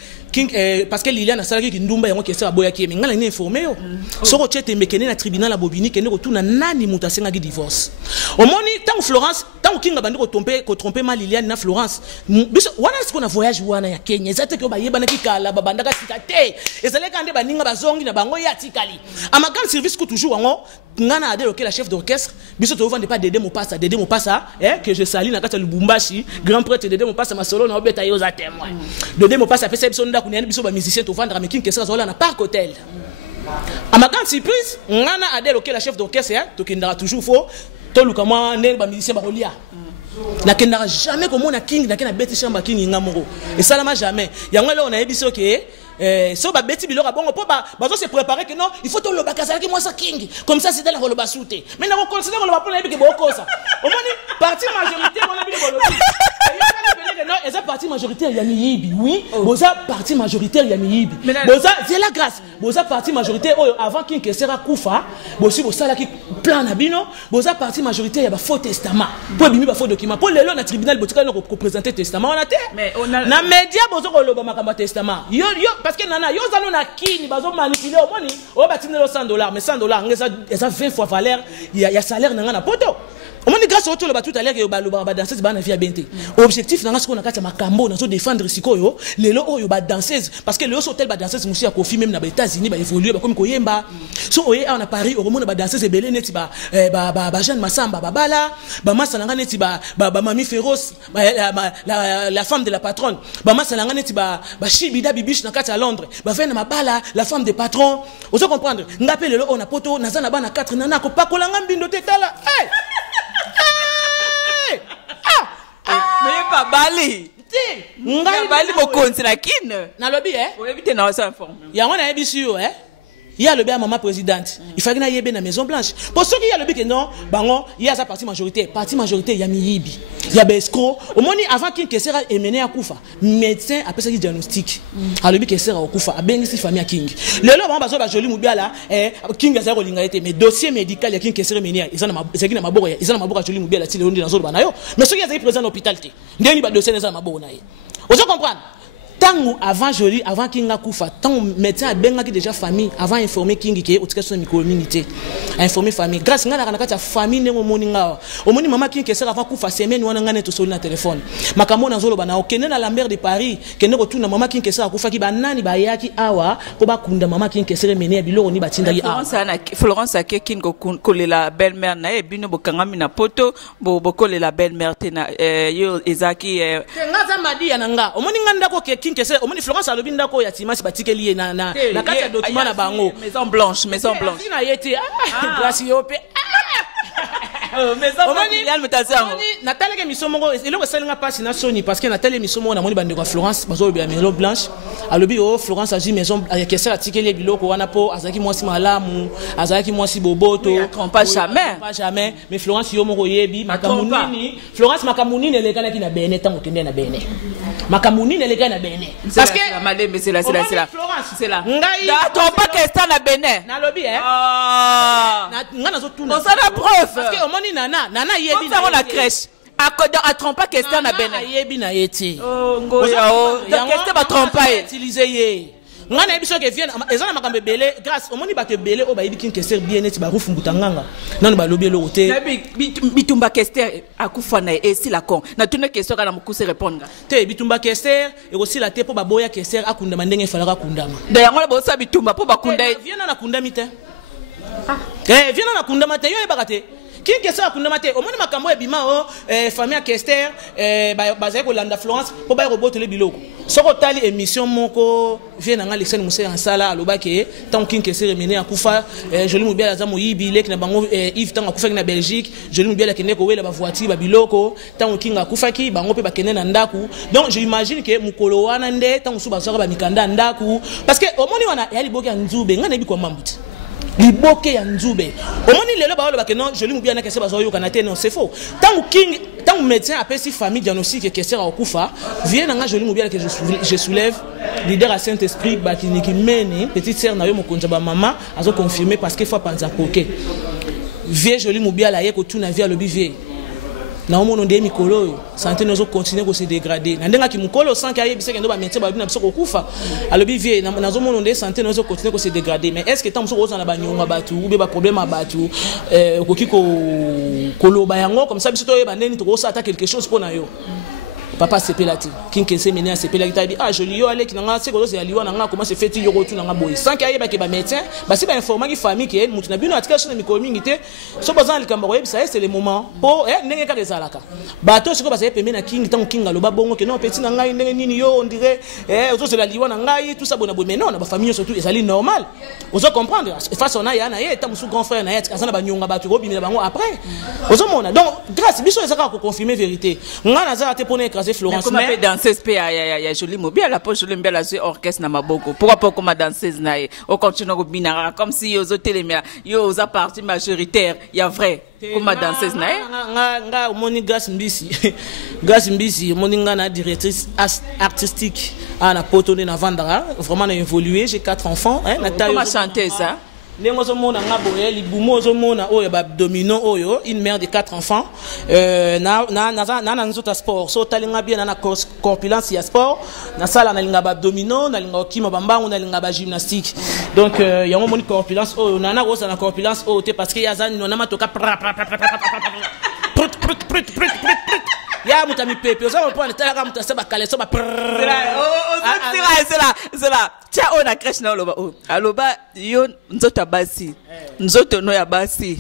parce que Liliane a salaki kindumba yango kesa boya ki mais ngala ni informé yo soko chete mekene na tribunal la bobini kende ko tuna nani mutasenga ki divorce omoni tant Florence tant kinga bandi ko tromper ma Liliane na Florence biso wana siko na voyage wana ya Kenya ezate ko bayeba na kikala babanda ka sikate ezale kande baninga bazongi na bango ya tikali ama grand service ko toujours ngo ngana ade loke la chef d'orchestre biso to vendre pas Dédé Mopassa que je salue na kata Lubumbashi grand prêtre Dédé Mopassa masolo na obeta yo za témoin Dédé Mopassa fait ça nda kunani biso ba musicien to vendre mais king kesa zola na parc hôtel à ma grande surprise ngana ade loke la chef d'orchestre to kindara toujours faux to luka moi ne ba musicien ba kolia na kendara jamais comme on a king na kena beti chamba king ngamoro et ça la jamais yango là on a biso ke so ba beti bilora bongo po bazo se préparer que non il faut to lo bakazala ki moi ça king comme ça c'est dans le basouté mais na ko considérer le ba pour na bi ke boko ça au moins partie majorité on a bi ko non, eza partie majoritaire ya miyibi. Oui, boza partie majoritaire ya miyibi. Boza c'est la grâce. Boza partie majoritaire avant qu'il sera kufa, bosi bosala ki plan na bino, boza partie majoritaire ya ba faux testament. Pour bimi ba faux document. Pour lelo na tribunal botika no ko présenter testament on a té. Mais on a na média bozo ko loba makamba testament. Yo parce que nana yo zano na kini bazo manipuler au moni, o batine lo $100 mais $100 ngeza 20 fois valeur ya salaire na poto. On dit grâce au tout le tout à l'heure que ba danseuse ba na via bente. Objectif na ngasi ko na kati makambo na zo défendre sikoyo lelo oyo ba danseuse parce que le hôtel ba danseuse musi ya kofi même na ba États-Unis ba évoluer ba comme koyemba. So oye on a Paris au monde ba danseuse belé neti ba Jeanne Massamba ba bala ba masalanga neti ba Mami Féroce la femme de la patronne ba masalanga neti ba Shibida Bibiche na kati à Londres ba vena mabala la femme des patrons. Vous comprendre ngapé lelo on a poto na zana ba na 4 nana ko pakolanga mbindo tetala. Mais pas Bali. Ngai Bali mokonzi na kine. Na lobi Vous évitez na ça informer. Ya ngona ebisiyo il y a le bien maman présidente. Il fallait qu'il y ait la Maison Blanche. Pour ceux qui y a le but que non, bango, il y a sa partie majorité. Partie majorité, il y a miyibi, il y a escroc. Au moment avant qu'il sera mené à Koufa, médecin après ça il diagnostic. À le but que sera au Koufa, à ben ici famille King. Le là, on va faire joli moubia là, King a zéro lingalité, mais dossier médical il y a King sera mené. Ils ont ma bourre, ils ont ma bourre joli moubia là, si le on dit dans zone banayo. Mais ceux qui sont présents à l'hôpital, il y a dossier dans ma bourre naïe. Vous comprenez? Tant avant joli avant Kinga Koufa tant médecin a bien déjà famille avant informer King qui est au cas de communauté informer famille grâce ngana kana kati famille nengo moninga omoni mama King qui sera avant Koufa semaine wana ngana to soli na téléphone makambo na zolo bana okende na Lambert de Paris kende ko tuna mama King qui sera Koufa ki banani ba yaki awa ko ba kunda mama King qui sera mené biloko ni batinda ki awa Florence a King ko la belle-mère na e bino bokangami na poto boko la belle-mère tena yo ezaki ngaza madi yananga omoni nganda ko King que c'est au moins Florence a le bin dako ya timasi batike lié na kati document na bango Maison Blanche na yete grâce yope Maison familiale mutation Nathalie ke misomo eloko salinga passe na Sony parce que Nathalie misomo na moni bande ko Florence bazo bien Maison Blanche alobi Florence agi maison que c'est atike les biloko wana po azaki mwasi malamu azaki mwasi boboto pas jamais mais Florence yo moko yebi makamunini Florence makamunini elekana ki na bene tango kende na bene makamunini elekana na bene parce que c'est là pas que ça na bene na lobi ngana zo tuna on a preuve parce que omoni nana yebi na la crèche à trompa que ça na bene yebi na yeti ngoya que ba trompa utiliser ye ngana biso ke vient ezana makambe belé grâce omoni ba ke belé o ba yebi kin ke ser bien net ba rufu mbutanganga nanu ba lobi lo te bitumba kester akufa na esi la con na tuna question kana mukuse répondre te bitumba kester et aussi la te po ba boya kester akunda mandenge falaka kundama d'ailleurs ngona bosa bitumba po bakunda vient na kunda mite vient na kunda mate yo e bakate Qui que ça kunda mate omoni makambo e bima famille Kester bazai ko landa Florence po ba robot le biloko soko tali émission moko vient na Alexandre Moussa en sala alobake tant King que c'est remené à Koufa joli mobile za moyibi lek na bango Yves tant Koufa na Belgique joli mobile kende ko wela ba voiture ba biloko tant King Koufa ki bango pe ba kende na ndaku donc je imagine que mukolo wana nde tant suba soko ba mikanda ndaku parce que omoni wana ya liboke ya nzube ngana bi kwa mambuti liboke ya nzube omoni lelo ba loba que non joli mobile na kese ba zo yo kana te non c'est faux tant médecin appelle si famille diagnostic que sera au Koufa vient na joli mobile que je soulève leader à Saint-Esprit ba clinique meni petite sœur na yo mokonza ba maman azo confirmer parce que faut penser koke vie joli mobile la yeko tuna vie lobi vie na omono ndemi mikolo santé nozo continuer ko se dégrader na ndenga ki mukolo sans ka yebise kendo ba médecin ba bina biso ko kufa alobi vie nazo mono ndé santé nozo continuer ko se dégrader mais est-ce que tant so ozana ba nyonga batu ou be ba problème a batu koki ko loba yango comme ça biso to yeba ndeni to ko sa quelque chose pona yo papa sepelati King se mené à sepelati tabi joli yo ale kinanga se ko se aliwa nanga comment se fait yo ko tu nanga boy sans ka yeba ke ba médecin ba si ba informer ki famille ke mutu na bino atika so na mikolo mingi te so bazan likamba ko yebisa c'est le moment po ndenge ka rezalaka bato siko ba se pembe na King tant King aloba bongo ke non petit na ngai ndenge nini yo on dirait ozo se la liwa na ngai tout ça bona boy mais non na ba famille surtout ezali normal ozo comprendre face on a ya na ye tant sous grand frère na ye azana ba nyonga bato ko bimela bango après ozo mona donc grâce biso ezaka ko confirmer vérité ngana za te pona baze Florence mais comment danseuse pe ya Jolie Mobile la poche Jolie Mobile a orchestre na maboko pourquoi pas comme danseuse na au continue ko binara comme si yo zotelemia yo za partie majoritaire ya vrai comme danseuse na nga moni gas mbisi moni nga na directrice artistique na poto na Vandara vraiment na évolué j'ai 4 enfants na taille comme chanteuse ça Nengo mona nga boye libumo mona oyo ba domino oyo une mère de 4 enfants na nzota sport so talinga bien na corpulence ya sport na sala na linga ba domino na linga okima bambangu na linga ba gymnastique donc yango moni corpulence oyo na rosa na corpulence oyo te parce que yazani na matoka ya mutami pepe oza mpo na tala ka mutasa ba kaleso ba c'est là tia on a crèche na loba aloba yo nzoto basi nzoto no ya basi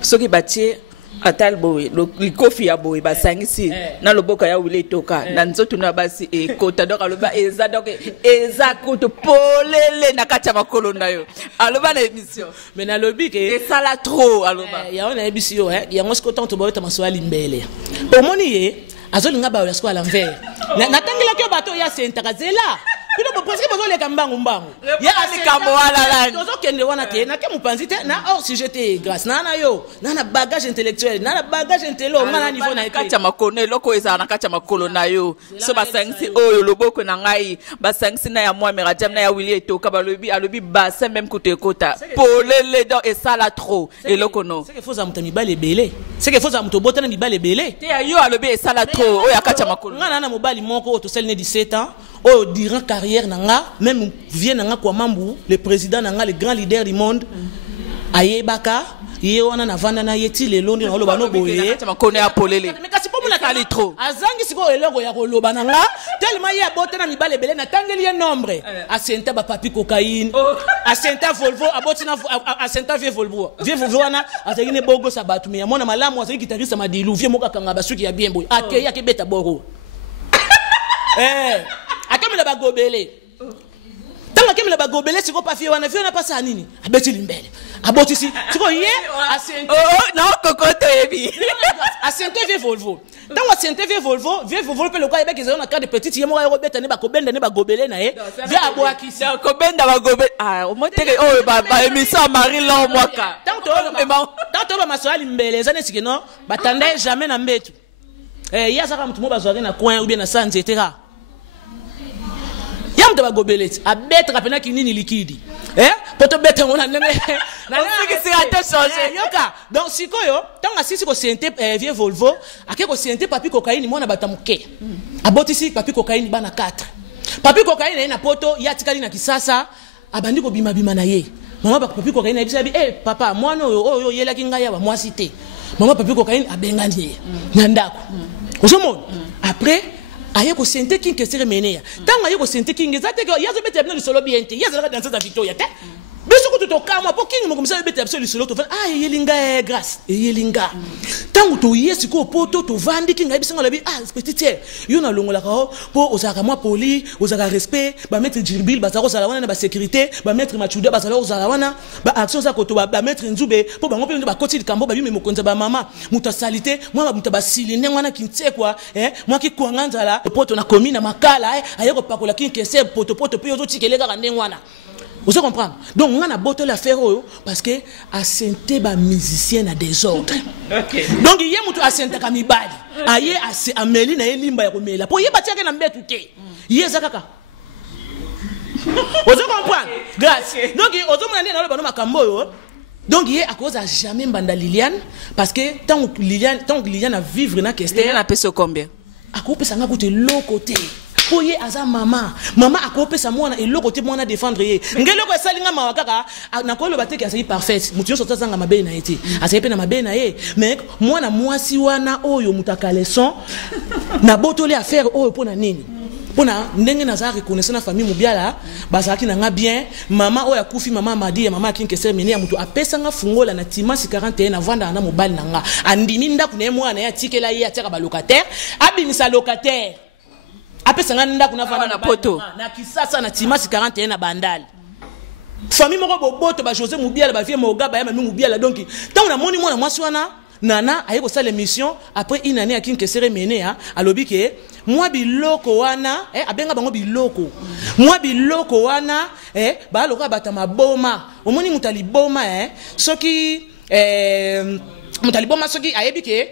soki batie atal boy likofi ya boy basangisi na loboko ya wile toka na nzoto no ya basi e kota donc aloba eza donc eza koto polele na kacha makolo na yo aloba na émission mais na lobi ke et ça la trop aloba ya on a ebisi yo ya ngosko tant to boyota maswali mbele pomoni ye azolinga ba ya swa l'envers na tangela ke bato ya sentakazela Pino parce que bozo le kambangu mbangu. Ya alikambo wala la. Bozo kende wana te na ke mupanzi te na hors sujet te grâce na yo na bagage intellectuel na bagage intello ngana niveau na kacha makone loko eza na kacha makolo na yo. So basangisi oyo loboko na ngai basangisi na ya moi meradiam na ya Willy etoka balobi alobi basa même kote kota. Polele donc et ça la trop et loko no. C'est que faut za mutami bale belé. C'est que faut za muto botana mi bale belé. Te yo alobi et ça la trop oyo kacha makolo. Ngana na mobali moko to sel ne 17 ans. Oh, durant carrière nanga, même vient nanga kwa mambu, le président nanga, le grand leader du monde, aye baka, ye wana na vanda na yeti le londi na loba no boye. Tu m'as a polele. Mais kasi pomu na kali trop. Azangi siko eloko ya ko loba nanga, tellement ya bote na mibale belé na tangeli ye nombre. Asenta ba papi cocaïne, asenta Volvo, aboti na asenta vie Volvo. Vie Volvo wana azali ne bogo sabatu mais mona malamu azali guitariste madilu, vie moka kanga basuki ya bien boy. Akeya ke beta boro. Akamela bagobele. Tanga kemela bagobele siko pa fie wana fie na pasa nini? Abeti limbele. Aboti si siko ye asente. Non kokoto ebi. Asente vie Volvo. Tanga asente vie Volvo pe lokwa ebe kezona carte de petite ye mo ya robeta ne bakobenda ne bagobele na ye. Vie aboaki si. Kobenda bagobele. Ah, o moteke o ba émission Marie Laure mwaka. Tanto ba maswali mbele zane sikino batanda jamais na mbetu. Ya saka mtu mo bazwari na coin ou bien na sanze etc. Yam de bagobeleti abetra pena kinini liquide poto beta ngona nene na que c'est à te changer yoka donc sikoyo tanga sisi ko sente vie Volvo akeko sente papi cocaïne mona batamuke aboti si papi cocaïne bana 4 papi cocaïne na poto ya tikali na kisasa abandi ko bima na ye mama papi cocaïne abisabi papa mwana oyo yela kinga ya ba mwasi te mama papi cocaïne abengani na ndako osomona après aye ko sente king ke sere menea tanga aye ko sente king ezate ko yazo bete abino solo biente yazo la danser Victoria te biso ko to kama po king mo komisa bete absolu solo to yelinga grâce yelinga tangu to yesi ko poto to vandi king abisinga labi petite yo na longola ka po osaka moi poli osaka respect ba mettre jirbil ba zako sala wana na ba sécurité ba mettre machuda ba sala osala wana ba action za ko to ba mettre nzube po ba ngope ba koti kambo ba bimi mokonza ba mama mutasalité moi muta ba siline wana kintekwa moi ki kuanganza poto na komina makala aye ko pakola king kese poto pe yo zo tikeleka ka ndengwana. Vous comprenez? Donc, on a botté l'affaire parce que assenté ba musicien à désordre. Okay. Donc, il y a mutu assenté kamibali. Aye ameli na elimba ya komela. Po yeba tiake na mbetu te. Yeza kaka. Vous comprenez? Grâce. Donc, ozo mwana na ba makambo yo. Donc, il y a à cause à jamais mbanda Liliane parce que tant que Liliane a vivre na keste. Liliane a payé combien? A couper ça n'a coûté l'autre côté. Poye aza mama akopesa mwana eloko te mwana défendre ye ngeloko esalinga mawakaka nakolo bateke asali parfaite mutu yoso tsanga mabe na yete asali pe na mabe na ye mais mwana mwasi wana oyo mutaka leçon na botole affaire oyo pona nini pona ndenge na za reconnaissance na famille mubiala bazaki na nga bien mama oyo akufi mama madi ya mama kinkese mene ya mutu apesa nga fungola na timasi 41 na vanda na mobali na nga andimi ndaku na mwana ya tikela ye ataka ba locataire abimisa locataire apesa nga ndako na vana na poto na kisasa na timasi 41 na bandali famille moko boboto ba José Mubiala ba vie moga ba ya mami Mubiala donc tant na moni mwana mwasi wana Nana aye ko ça l'émission après une année à Kinkesere Menea alobi ke moi biloko wana abenga bango biloko moi biloko wana ba loka batama boma omoni mutali boma soki mutali boma soki ayebi ke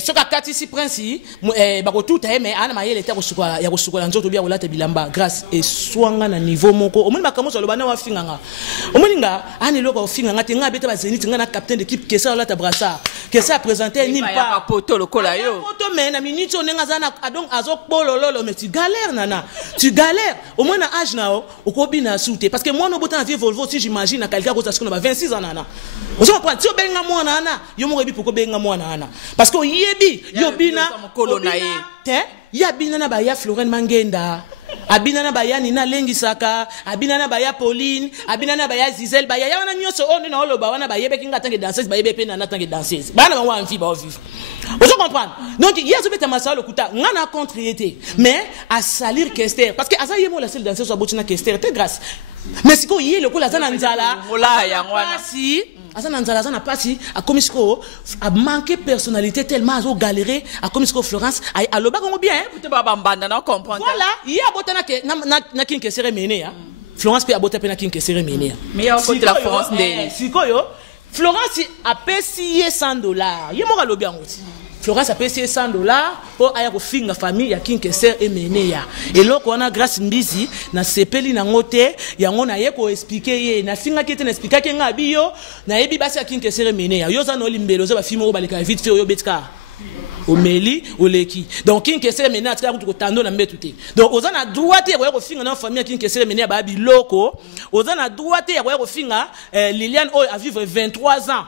soka kati si prince bako tout mais ana mayele ta kosukola ya kosukola nzoto bia kolata bilamba grâce et swanga na niveau moko omoni makamo so lobana wa finganga omoni nga ani loko finganga te nga beta ba zenit nga na capitaine d'équipe que ça la ta brassard que ça présenter ni pas poto lokola yo poto mais na minute on nga zana donc azo polololo mais tu galères nana tu galères au moins na âge nao okobi na soute parce que moi no botan vie Volvo si j'imagine na quelqu'un ko ça na 26 ans nana on se comprend si obenga moi nana yo mo rebi poko benga moi nana parce que yebi yobina te yabina na baya Florent Mangenda abina na baya Nina Lengisaka abina na baya Pauline abina na baya Zizel baya ya wana nyoso on na oloba wana bayebe kinga tangue danseuse bayebe pe na tangue danseuse bana wa envie ba vivre vous comprenez donc hier je beta masalo kuta ngana contre été mais à salir Kester parce que asa yemo la seule danseuse so botina Kester te grâce mais siko yele ko la zana nzala mola ya ngwana si Azana Nzala Azana Passi a Komisco a manqué personnalité tellement à galérer à Komisco Florence à l'oba comme bien tu vas bambanda non comprendre voilà il y a botana que na Kinkesere Menea Florence peut aboter pe na Kinkesere Menea mais on côté la France de sikoyo Florence a payé $100 yemo ka lobi angoti Florence a payé $100 pour aya ko finga famille ya Kinkesere Menea et loko wana grâce mbizi na sepeli na ngote yango na ye ko expliquer ye na finga kete na expliquer ke ngabi yo na yebi basi ya Kinkesere Menea yo za no limbelo zo ba filmo baleka vite fait yo betka omeli oleki donc Kinkesere Menea tika ko tando na mbetute donc ozana droite ya ko finga na famille ya Kinkesere Menea ba biloko ozana droite ya ko finga Liliane a vivre 23 ans.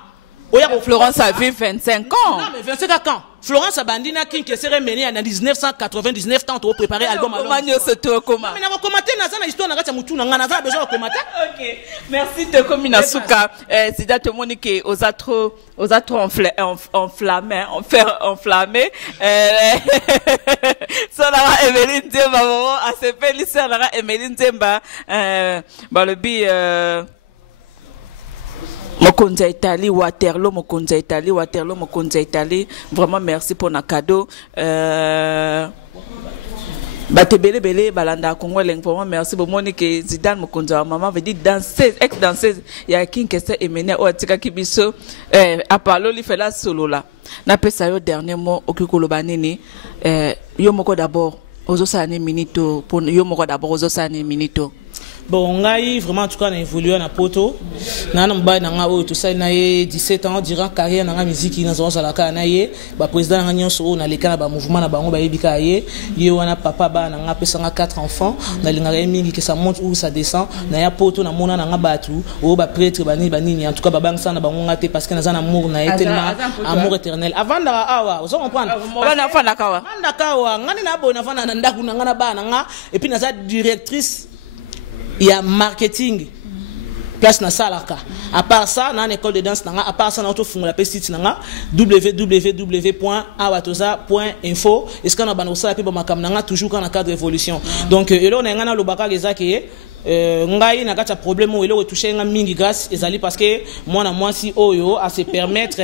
Florence a vécu 25 ans. Non, mais 25 ans. Florence a bandina Kinkesere Menea en 1999 tant au préparer album alors. Comment mais na commenter na sana histoire na kati mutu na ngana za besoin de commenter. OK. Merci de Komina Suka. C'est d'être Monique aux autres enflammé. Ça la Emeline Zemba maman a se féliciter la Emeline Zemba le bi Mokonza Italie, Waterloo, Mokonza Italie, vraiment merci pour nos cadeaux. Batebele bele balanda Congo vraiment merci pour Monique Zidane Mokonza maman veut dire danseuse ex-danseuse ya Kinkesere Menea o tika kibiso apalo li fela solo la na pesa yo dernier mot okikolo banini yo moko d'abord ozo sane minito pour yo moko d'abord ozo sane minito. Bon, ngai vraiment en tout cas on a évolué na poto. Na mbay na nga o tout ça na 17 ans durant carrière na musique na zo sala ka na ye ba président na nyonso na leka ba mouvement na bango ba yebika ye ye wana papa ba na nga pesa nga 4 enfants na linga mingi que ça monte ou ça descend na ya poto na mona na nga batu o ba prêtre bani en tout cas ba bangsa na bango ngate parce que na za na amour na tellement amour éternel avant da awa vous comprendre bana fana kawa manda kawa ngani na bona fana na ndaku na nga na ba na nga et puis na za directrice il y a marketing place na salaka à part ça na école de danse na à part ça na auto fungola pe site na www.awatoza.info est-ce qu'on a banosa pe ba makam na toujours quand na cadre évolution donc elo na ngana lobaka gezaki ngai na kata problème o elo toucher nga mingi grâce ezali parce que moi si oyo à se permettre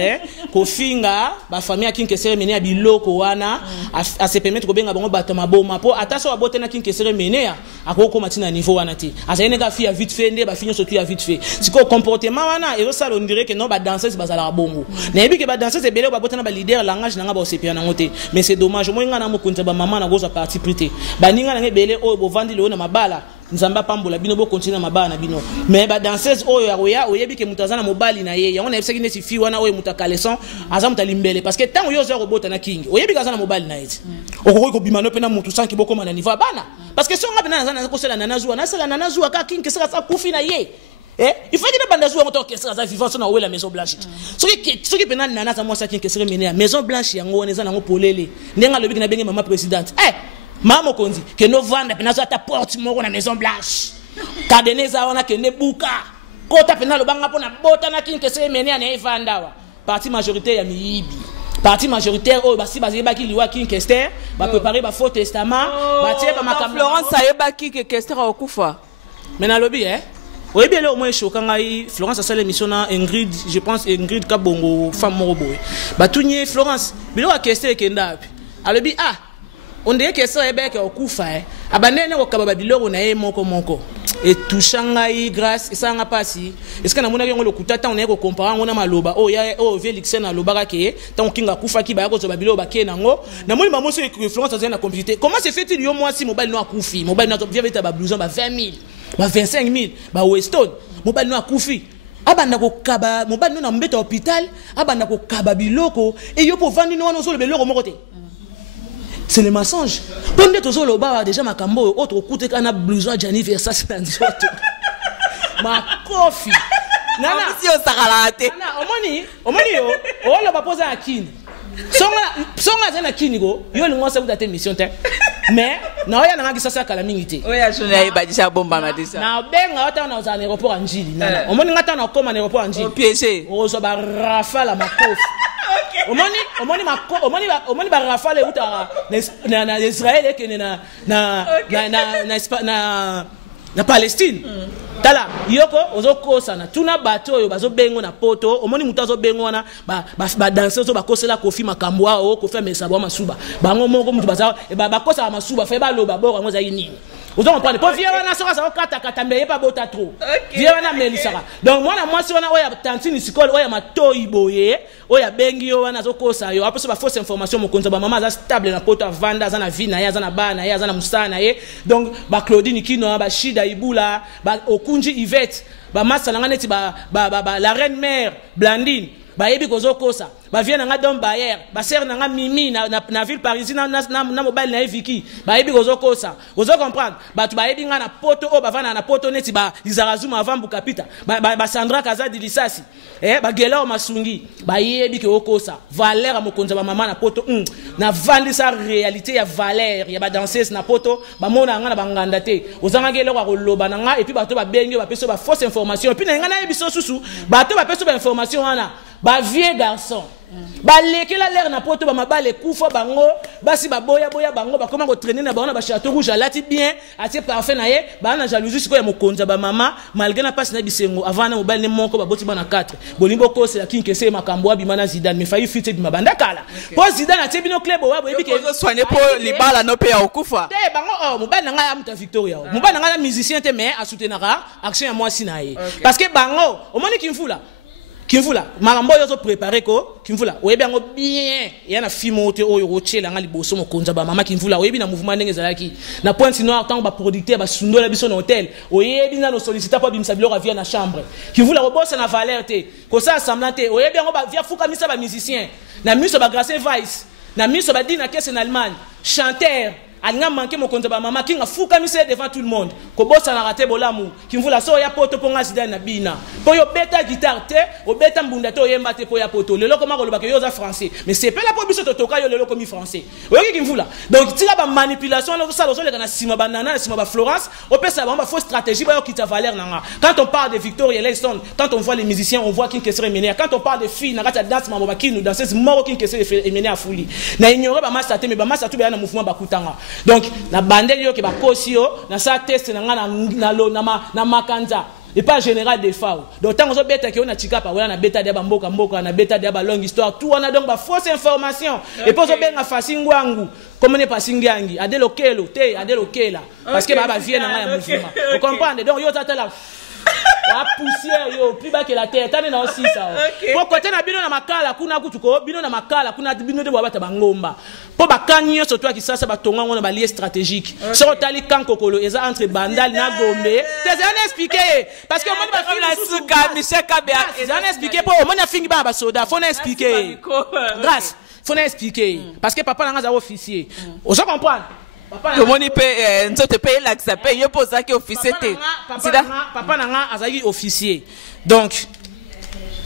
ko finga ba famille Kinkesere Menea biloko wana à se permettre ko benga bango batama boma po attention abote na Kinkesere Menea akoko matina niveau wana ti azene ka fi vite fait nde ba finyo soki ya vite fait siko comportement wana et ça on dirait que non ba danseuse bazala bongo na ebi ke ba danseuse ebele ba botana ba leader langage na nga ba osepia na ngote mais c'est dommage moi nga na mokonza ba maman na goza parti prité ba ninga na ngebele oyo bo vandi le na mabala nzamba pambola bino bo continuer mabana na bino mais ba danseuse oyo ya oyebi ke mutazana mobali na ye yango na ebisaki neti fi wana oyo mutakaleson aza mutalimbele parce que tant oyo zo robota na king oyebi kazana mobali na eti okoko ko bimano pe na mutu sanki boko mana niveau bana parce que songa bana na ko sela nana zuwa ka king kesaka sa kufi na ye il faut que banda zuwa moto kesaka za vivant na la maison blanche soki pena nana za moi sa king Kinkesere Menea maison blanche yango oneza nango polele ndenga lobi na benge mama présidente Maman Kondi, que nous vendons, nous avons ta porte moko na Maison Blanche. Kadeneza wana que ne buka. Kota pena lo banga pona bota na Kinkesere Menea na evandawa. Parti majoritaire ya miyibi. Parti majoritaire oh basi bazeba ki liwa Kinkesere, ba préparer ba faux testament, ba tie ba makambo. Florence ayeba ki Kinkesere okufa. Mena lobi Oui, bien là, au moins, Florence a fait l'émission Ingrid, je pense, Ingrid Kabongo, femme moroboé. Bah, tout n'y est Florence. Mais là, question est qu'elle alors, on dirait que ça est bien qu'au coup fait. Abandonner au Kababilo, on a eu monko. Et tout Shanghai, grâce, et ça n'a pas si. Est-ce qu'on a mon avis, on le coup, on est comparé, on a maloba, oh, ya, oh, Vélixen à l'Obarake, tant qu'il a Koufa qui va au Babilo, Baké, Nango. N'a moi, maman, c'est que Florence a une complicité. Comment se fait-il, yo, moi, si mobile noir Koufi, mobile noir, vient avec ta blouson, 20 000, 25 000, Weston, mobile noir Koufi. Abanda ko kaba, mobile noir mbeta hôpital, abanda ko kaba biloko, et yo pour vendre nous, on le beloko mokote. C'est le mensonge. Pendant que tu as déjà ma cambo, autre côté qu'on a besoin d'anniversaire, c'est un autre. Ma coffee. Nana, si on s'arrête. Nana, on va poser à Kini. Songa na Kini go, yo le ngosa kuta mission te. Mais na oya na ngisa saka la mingité. Oya journée ba déjà bomba ma disa. Na benga ota na za aéroport Anjili. Nana, on ngata na koma na aéroport Anjili. Au piégé. O so ba rafale ma coffee. Omoni ba rafale uta na Israël et que na Palestine. Tala yoko ozoko sana tuna bato yo bazo bengo na poto omoni mutazo bengo na ba danser zo ba kosela kofi makambo o kofi mesabo masuba bango moko mutu baza ba kosa masuba fa ba loba bora ngoza yini vous comprenez pour vieux wana soka ça kata mbeye pas bota trop vieux wana melisaka donc moi si wana oya tantini sikole oya matoi boye oya bengi yo wana zo kosa yo après so ba fausse information mo konza ba mama za stable na poto vanda za na vina ya za na bana ya za na musana ye donc ba Claudine Kino ba Shida Ibula ba Okunji Yvette ba masala neti ba la reine mère Blandine ba yebi kozo kosa ba vient nga dom Bayer ba sœur nga Mimi na ville parisienne na mobile na Viki ba yebi kozo kosa kozo comprendre ba tu ba yebi nga na poto o ba vana na poto neti ba Izarazuma avant Bukapita ba Sandra Kazadi Lisasi ba Gela Masungi ba yebi ke okosa Valère mokonza ba mama na poto na vandi sa réalité ya Valère ya ba danseuse na poto ba mona nga na banganda te ozanga gelo ko loba na nga et puis ba to ba bengi ba peso ba fausse information et puis na nga na yebi so susu ba to ba peso ba information wana ba vieux garçon ba lekela l'air na poto ba mabale kufa bango basi ba boya bango ba koma ko traîner na ba na ba château rouge alati bien atie parfait na ye ba na jalousie siko ya mokonza ba mama malgré na passe na bisengo avant na mobile ne moko ba boti ba na 4 bolimbo ko c'est la kinke makambo abi mana Zidane me failli fite bi mabanda kala po Zidane atie bino club wa boyebi ke soigner pour libala no pe ya okufa te bango mobile nga ya muta Victoria mobile nga musicien te mais a soutenir action ya moi sinaye parce que bango omoni kimfula Kimvula, marambo yozo préparé ko, Kimvula, oyebi yango bien, yana fimo te oyo rochela nga liboso mokonza ba mama Kimvula, oyebi na mouvement ndenge zalaki. Na Pointe Noire tant ba producteur ba sundo la biso na hôtel, oyebi na no sollicita pa bimsa biloko via na chambre. Kimvula robosa na valeur te, ko sa semblant te, oyebi yango ba via fuka misa ba musicien, na miso ba Gracien Weiss, na miso ba Dina Kess en Allemagne, chanteur alinga manqué mon compte ba mama kinga fuka mise devant tout le monde ko bossa na raté bolamu kimvula so ya poto ponga Zidane na bina po yo beta guitare te o beta mbunda to yemba te po ya poto lelo koma ko lobaka yo za français mais c'est pas la po biso to toka yo lelo komi français oyoki kimvula donc tira ba manipulation no ça lozo le kana sima ba nana sima ba Florence o pesa ba fausse stratégie ba yo kita Valère nanga quand on parle de Victoria Leston quand on voit les musiciens on voit qui serait mené quand on parle de filles na kata dance mambo ba kinu danseuse moro qui serait mené à folie na ignorer ba massa te mais ba massa tout ba na mouvement ba kutanga. Donc, na bandel yo ke ba kosi yo, na sa test na nga na makanza. Et pas général des FAO. Donc, tant qu'on a bêta qui on a tika pa, on a bêta de mboka, on a bêta de longue histoire, tout on a donc ba fausse information. Et pour ça, ben a fasingwangu, comme on est pas singangi, a de lokelo, te, a de lokela. Parce que ba vient na ya mouvement. Vous comprenez? Donc, yo tata la la poussière yo plus bas que la terre tane na aussi ça pour côté na bino na makala kuna kutuko bino na makala kuna bino de baba bangomba pour bakanyo surtout qui ça ba tonga ngona ba lié stratégique sur tali kan kokolo eza entre bandal na gombe te ça expliquer parce que on va faire la suka Michel Kabea ça expliquer pour on a fini ba soda faut expliquer grâce faut expliquer parce que papa na za officier on se comprend. Comment il paye te paye l'accès paye yo pose ça qui officier té papa nanga azali officier donc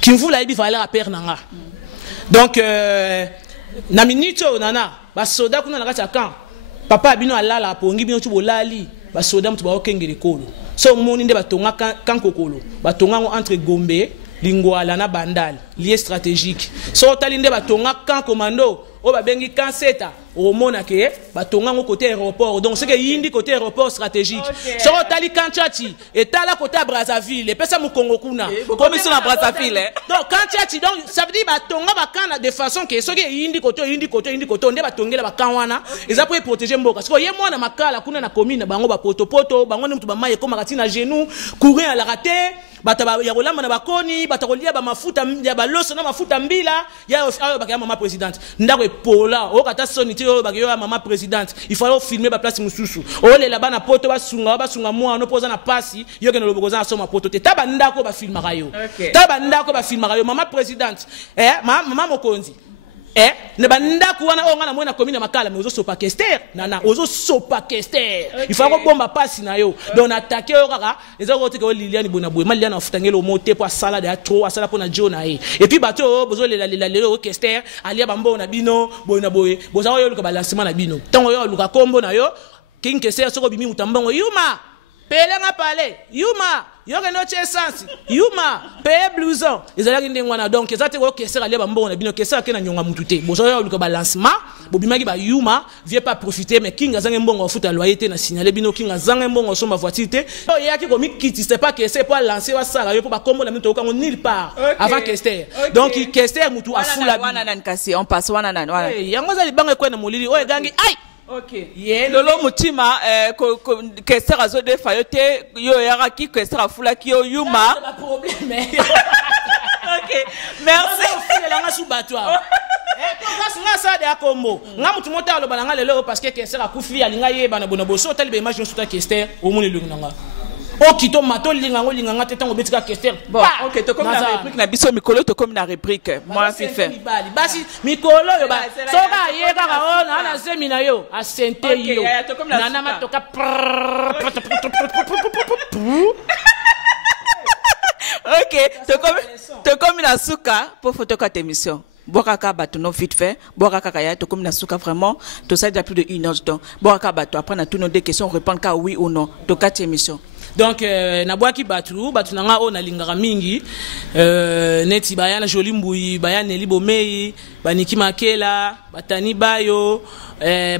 Kimvula ibi Valère a père nanga donc na minito nana ba soda kuna nakati kan papa bino alala pongi bino tu bolali ba soda mutu ba okengele kolo so moni nde batonga kan kokolo batonga entre Gombe Lingwala na Bandal lié stratégique so tali nde batonga kan commando o ba bengi kanseta o mona ke batonga ngo côté aéroport donc c'est que yindi côté aéroport stratégique so tali kanchati et tala côté Brazzaville et pesa mu Congo kuna comme ils sont à Brazzaville donc kanchati donc ça veut dire batonga bakana de façon que so ke yindi côté nde batongela bakanwana eza pour protéger mboka parce que ye mwana makala kuna na commune bango ba poto bango ne mutu ba maye koma katina genou courir à la raté bata ya kolamba na bakoni bata kolia ba mafuta ya baloso na mafuta mbila ya bakaya mama présidente ndako epola o kata soniti o bakaya mama présidente il faut filmer ba place mususu o le là bana poto basunga mwa no poza na pasi yo ke no lobokoza soma poto te taba ndako ba filmaka yo taba ndako ba filmaka yo mama présidente mama mokonzi ne bandako wana o ngana mwana commune makala mais ozo sopa kester nana ozo sopa kester il faut ko bomba pasi na yo donc attaquer o kaka ezako te ko Liliane Bonaboué Liliane afutangelo moté pour sala de trop asala pour na jona et puis bato bozo le o kester alia bambo na bino Bonaboué boza yo luka balancement na bino tango yo luka kombo na yo king kester soko bimi mutambango yuma pelenga pale yuma yoke no essence yuma paye blouson ezalaki ndenge wana donc ezate ko kester alia bambo na bino kester ke na nyonga mututé bozo yo luka balancement bobimaki ba yuma viens pas profiter mais king azange mbongo ofuta loyer na signaler bino king azange mbongo somba voiture te o yaki ko mikiti c'est pas que c'est pour lancer wa sala yo pour ba kombo na mito kango nulle part avant kester donc kester mutu afula wana nan kasi on passe wana nan wana yango za libanga ko na molili o egangi ai ok lolo mutima kester azo de fayote yo yara ki kester afula ki yo yuma pas problème ok merci langa sous battoir nga sa de akombo nga mutu mota alo balanga lelo parce que kester akufi alinga yeba na bonobo so tali be image sur ta kester o moni lunanga o kito mato lingango linganga tetango betika kester bon ok to comme la réplique na biso mikolo to comme la réplique moi fi fait basi mikolo yo ba soka yeka ka ona na semina yo asente yo nana matoka ok to comme la souka pour photoka émission Boaka bato non vite fait, boaka kaya to comme na souka vraiment, to ça déjà plus de 1 heure donc. Boaka bato après na tous nos deux questions répondre ka oui ou non, to quatre émission. Donc na boaki batu nanga o na lingara mingi neti bayana joli mbui bayana libomei baniki makela batani bayo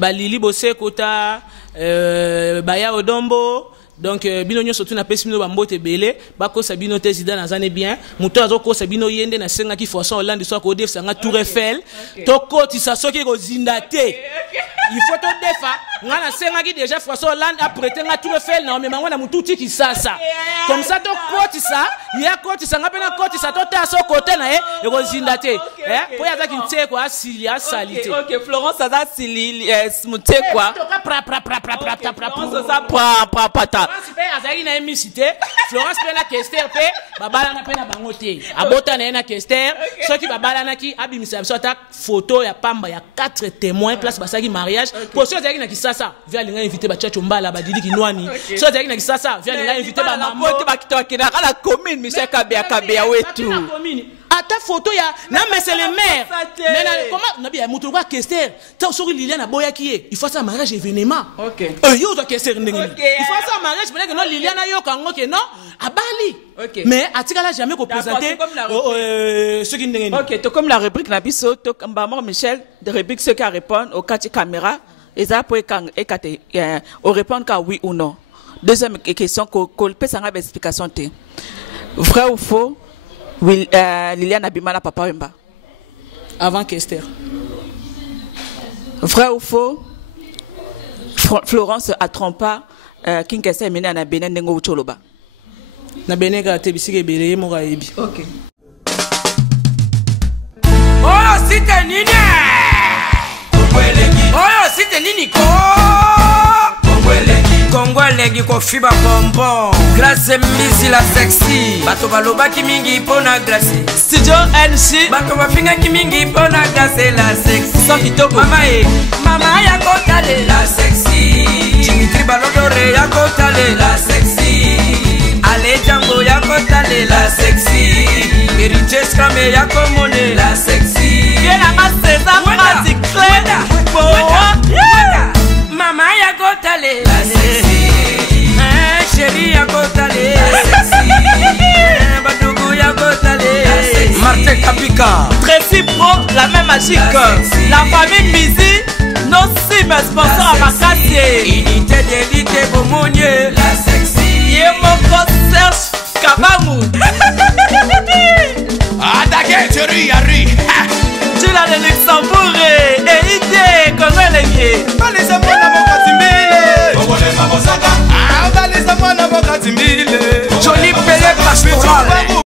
balili bosekota baya odombo. Donc bino nyo surtout na pesi bino bambote belé bako sabino te zida na zane bien muto azoko sabino yende na senga ki François Hollande soit ko def sanga Tour Eiffel to koti sa soki ko zindate il faut to defa ngana senga ki déjà François Hollande a prêté nga Tour Eiffel na me mangona mututi ki sasa comme ça to koti sa ya koti sanga pena koti sa to ta so côté na e ko zindate po ya zaki nte ko asili asalite OK Florence aza sili mute quoi Florence ça pra pata Florence pe azali na émicité Florence pe na kester pe babala na pe na bangote abota na kester soki babala na ki abimisa biso ta photo ya pamba ya 4 témoins place basaki mariage pour ceux qui na kisasa via linga inviter ba chacho mbala ba didi kinwani ceux qui na kisasa via linga inviter ba maman pote ba kitoki na la commune Michel Kabea wetu ata photo ya na monsieur le maire mais comment na bien mutu kwa kester ta sori Liliane boya ki il faut ça mariage événement OK yo to kester ndenge il faut ça mariage mais que non Liliane yo kango ke non abali mais atikala jamais ko présenter ce qui ndenge OK to comme la rubrique na biso to mbamo Michel de rubrique ceux qui répondent au quatre caméra et ça pour ekate au répondre ka oui ou non. Deuxième question ko peut ça nga explication té vrai ou faux Liliane Abimana papa Wemba avant Kester. Vrai ou faux Florence a trompé King Kester mené na Benin ndengo ucholoba. Na Benin ka te bisike beleye mo ga yebi. OK. Oh c'était nini? Oh c'était nini ko? Kongolegi ko fiba bonbon Grâce misi la sexy Bato baloba ki mingi pona grâce Studio NC Bato bafinga ki mingi pona grâce la sexy Sans kitoko Mama ya kotale la sexy Dimitri Balodore ya kotale la sexy Ale Django ya kotale la sexy Eriche Scramé ya komone la sexy Yena maseza mwazi kleda Mama ya kotale la sexy Chérie ya kotale la sexy Badougou ya kotale Martin Kapika Tracy Pro, la même magique. La famille Mizi, nos sim sponsors à Makassi. Unité d'élite Bomonier. La sexy. Yemoko Serge Kabamou. Attaquez, tu ris, Tu l'as de Luxembourg.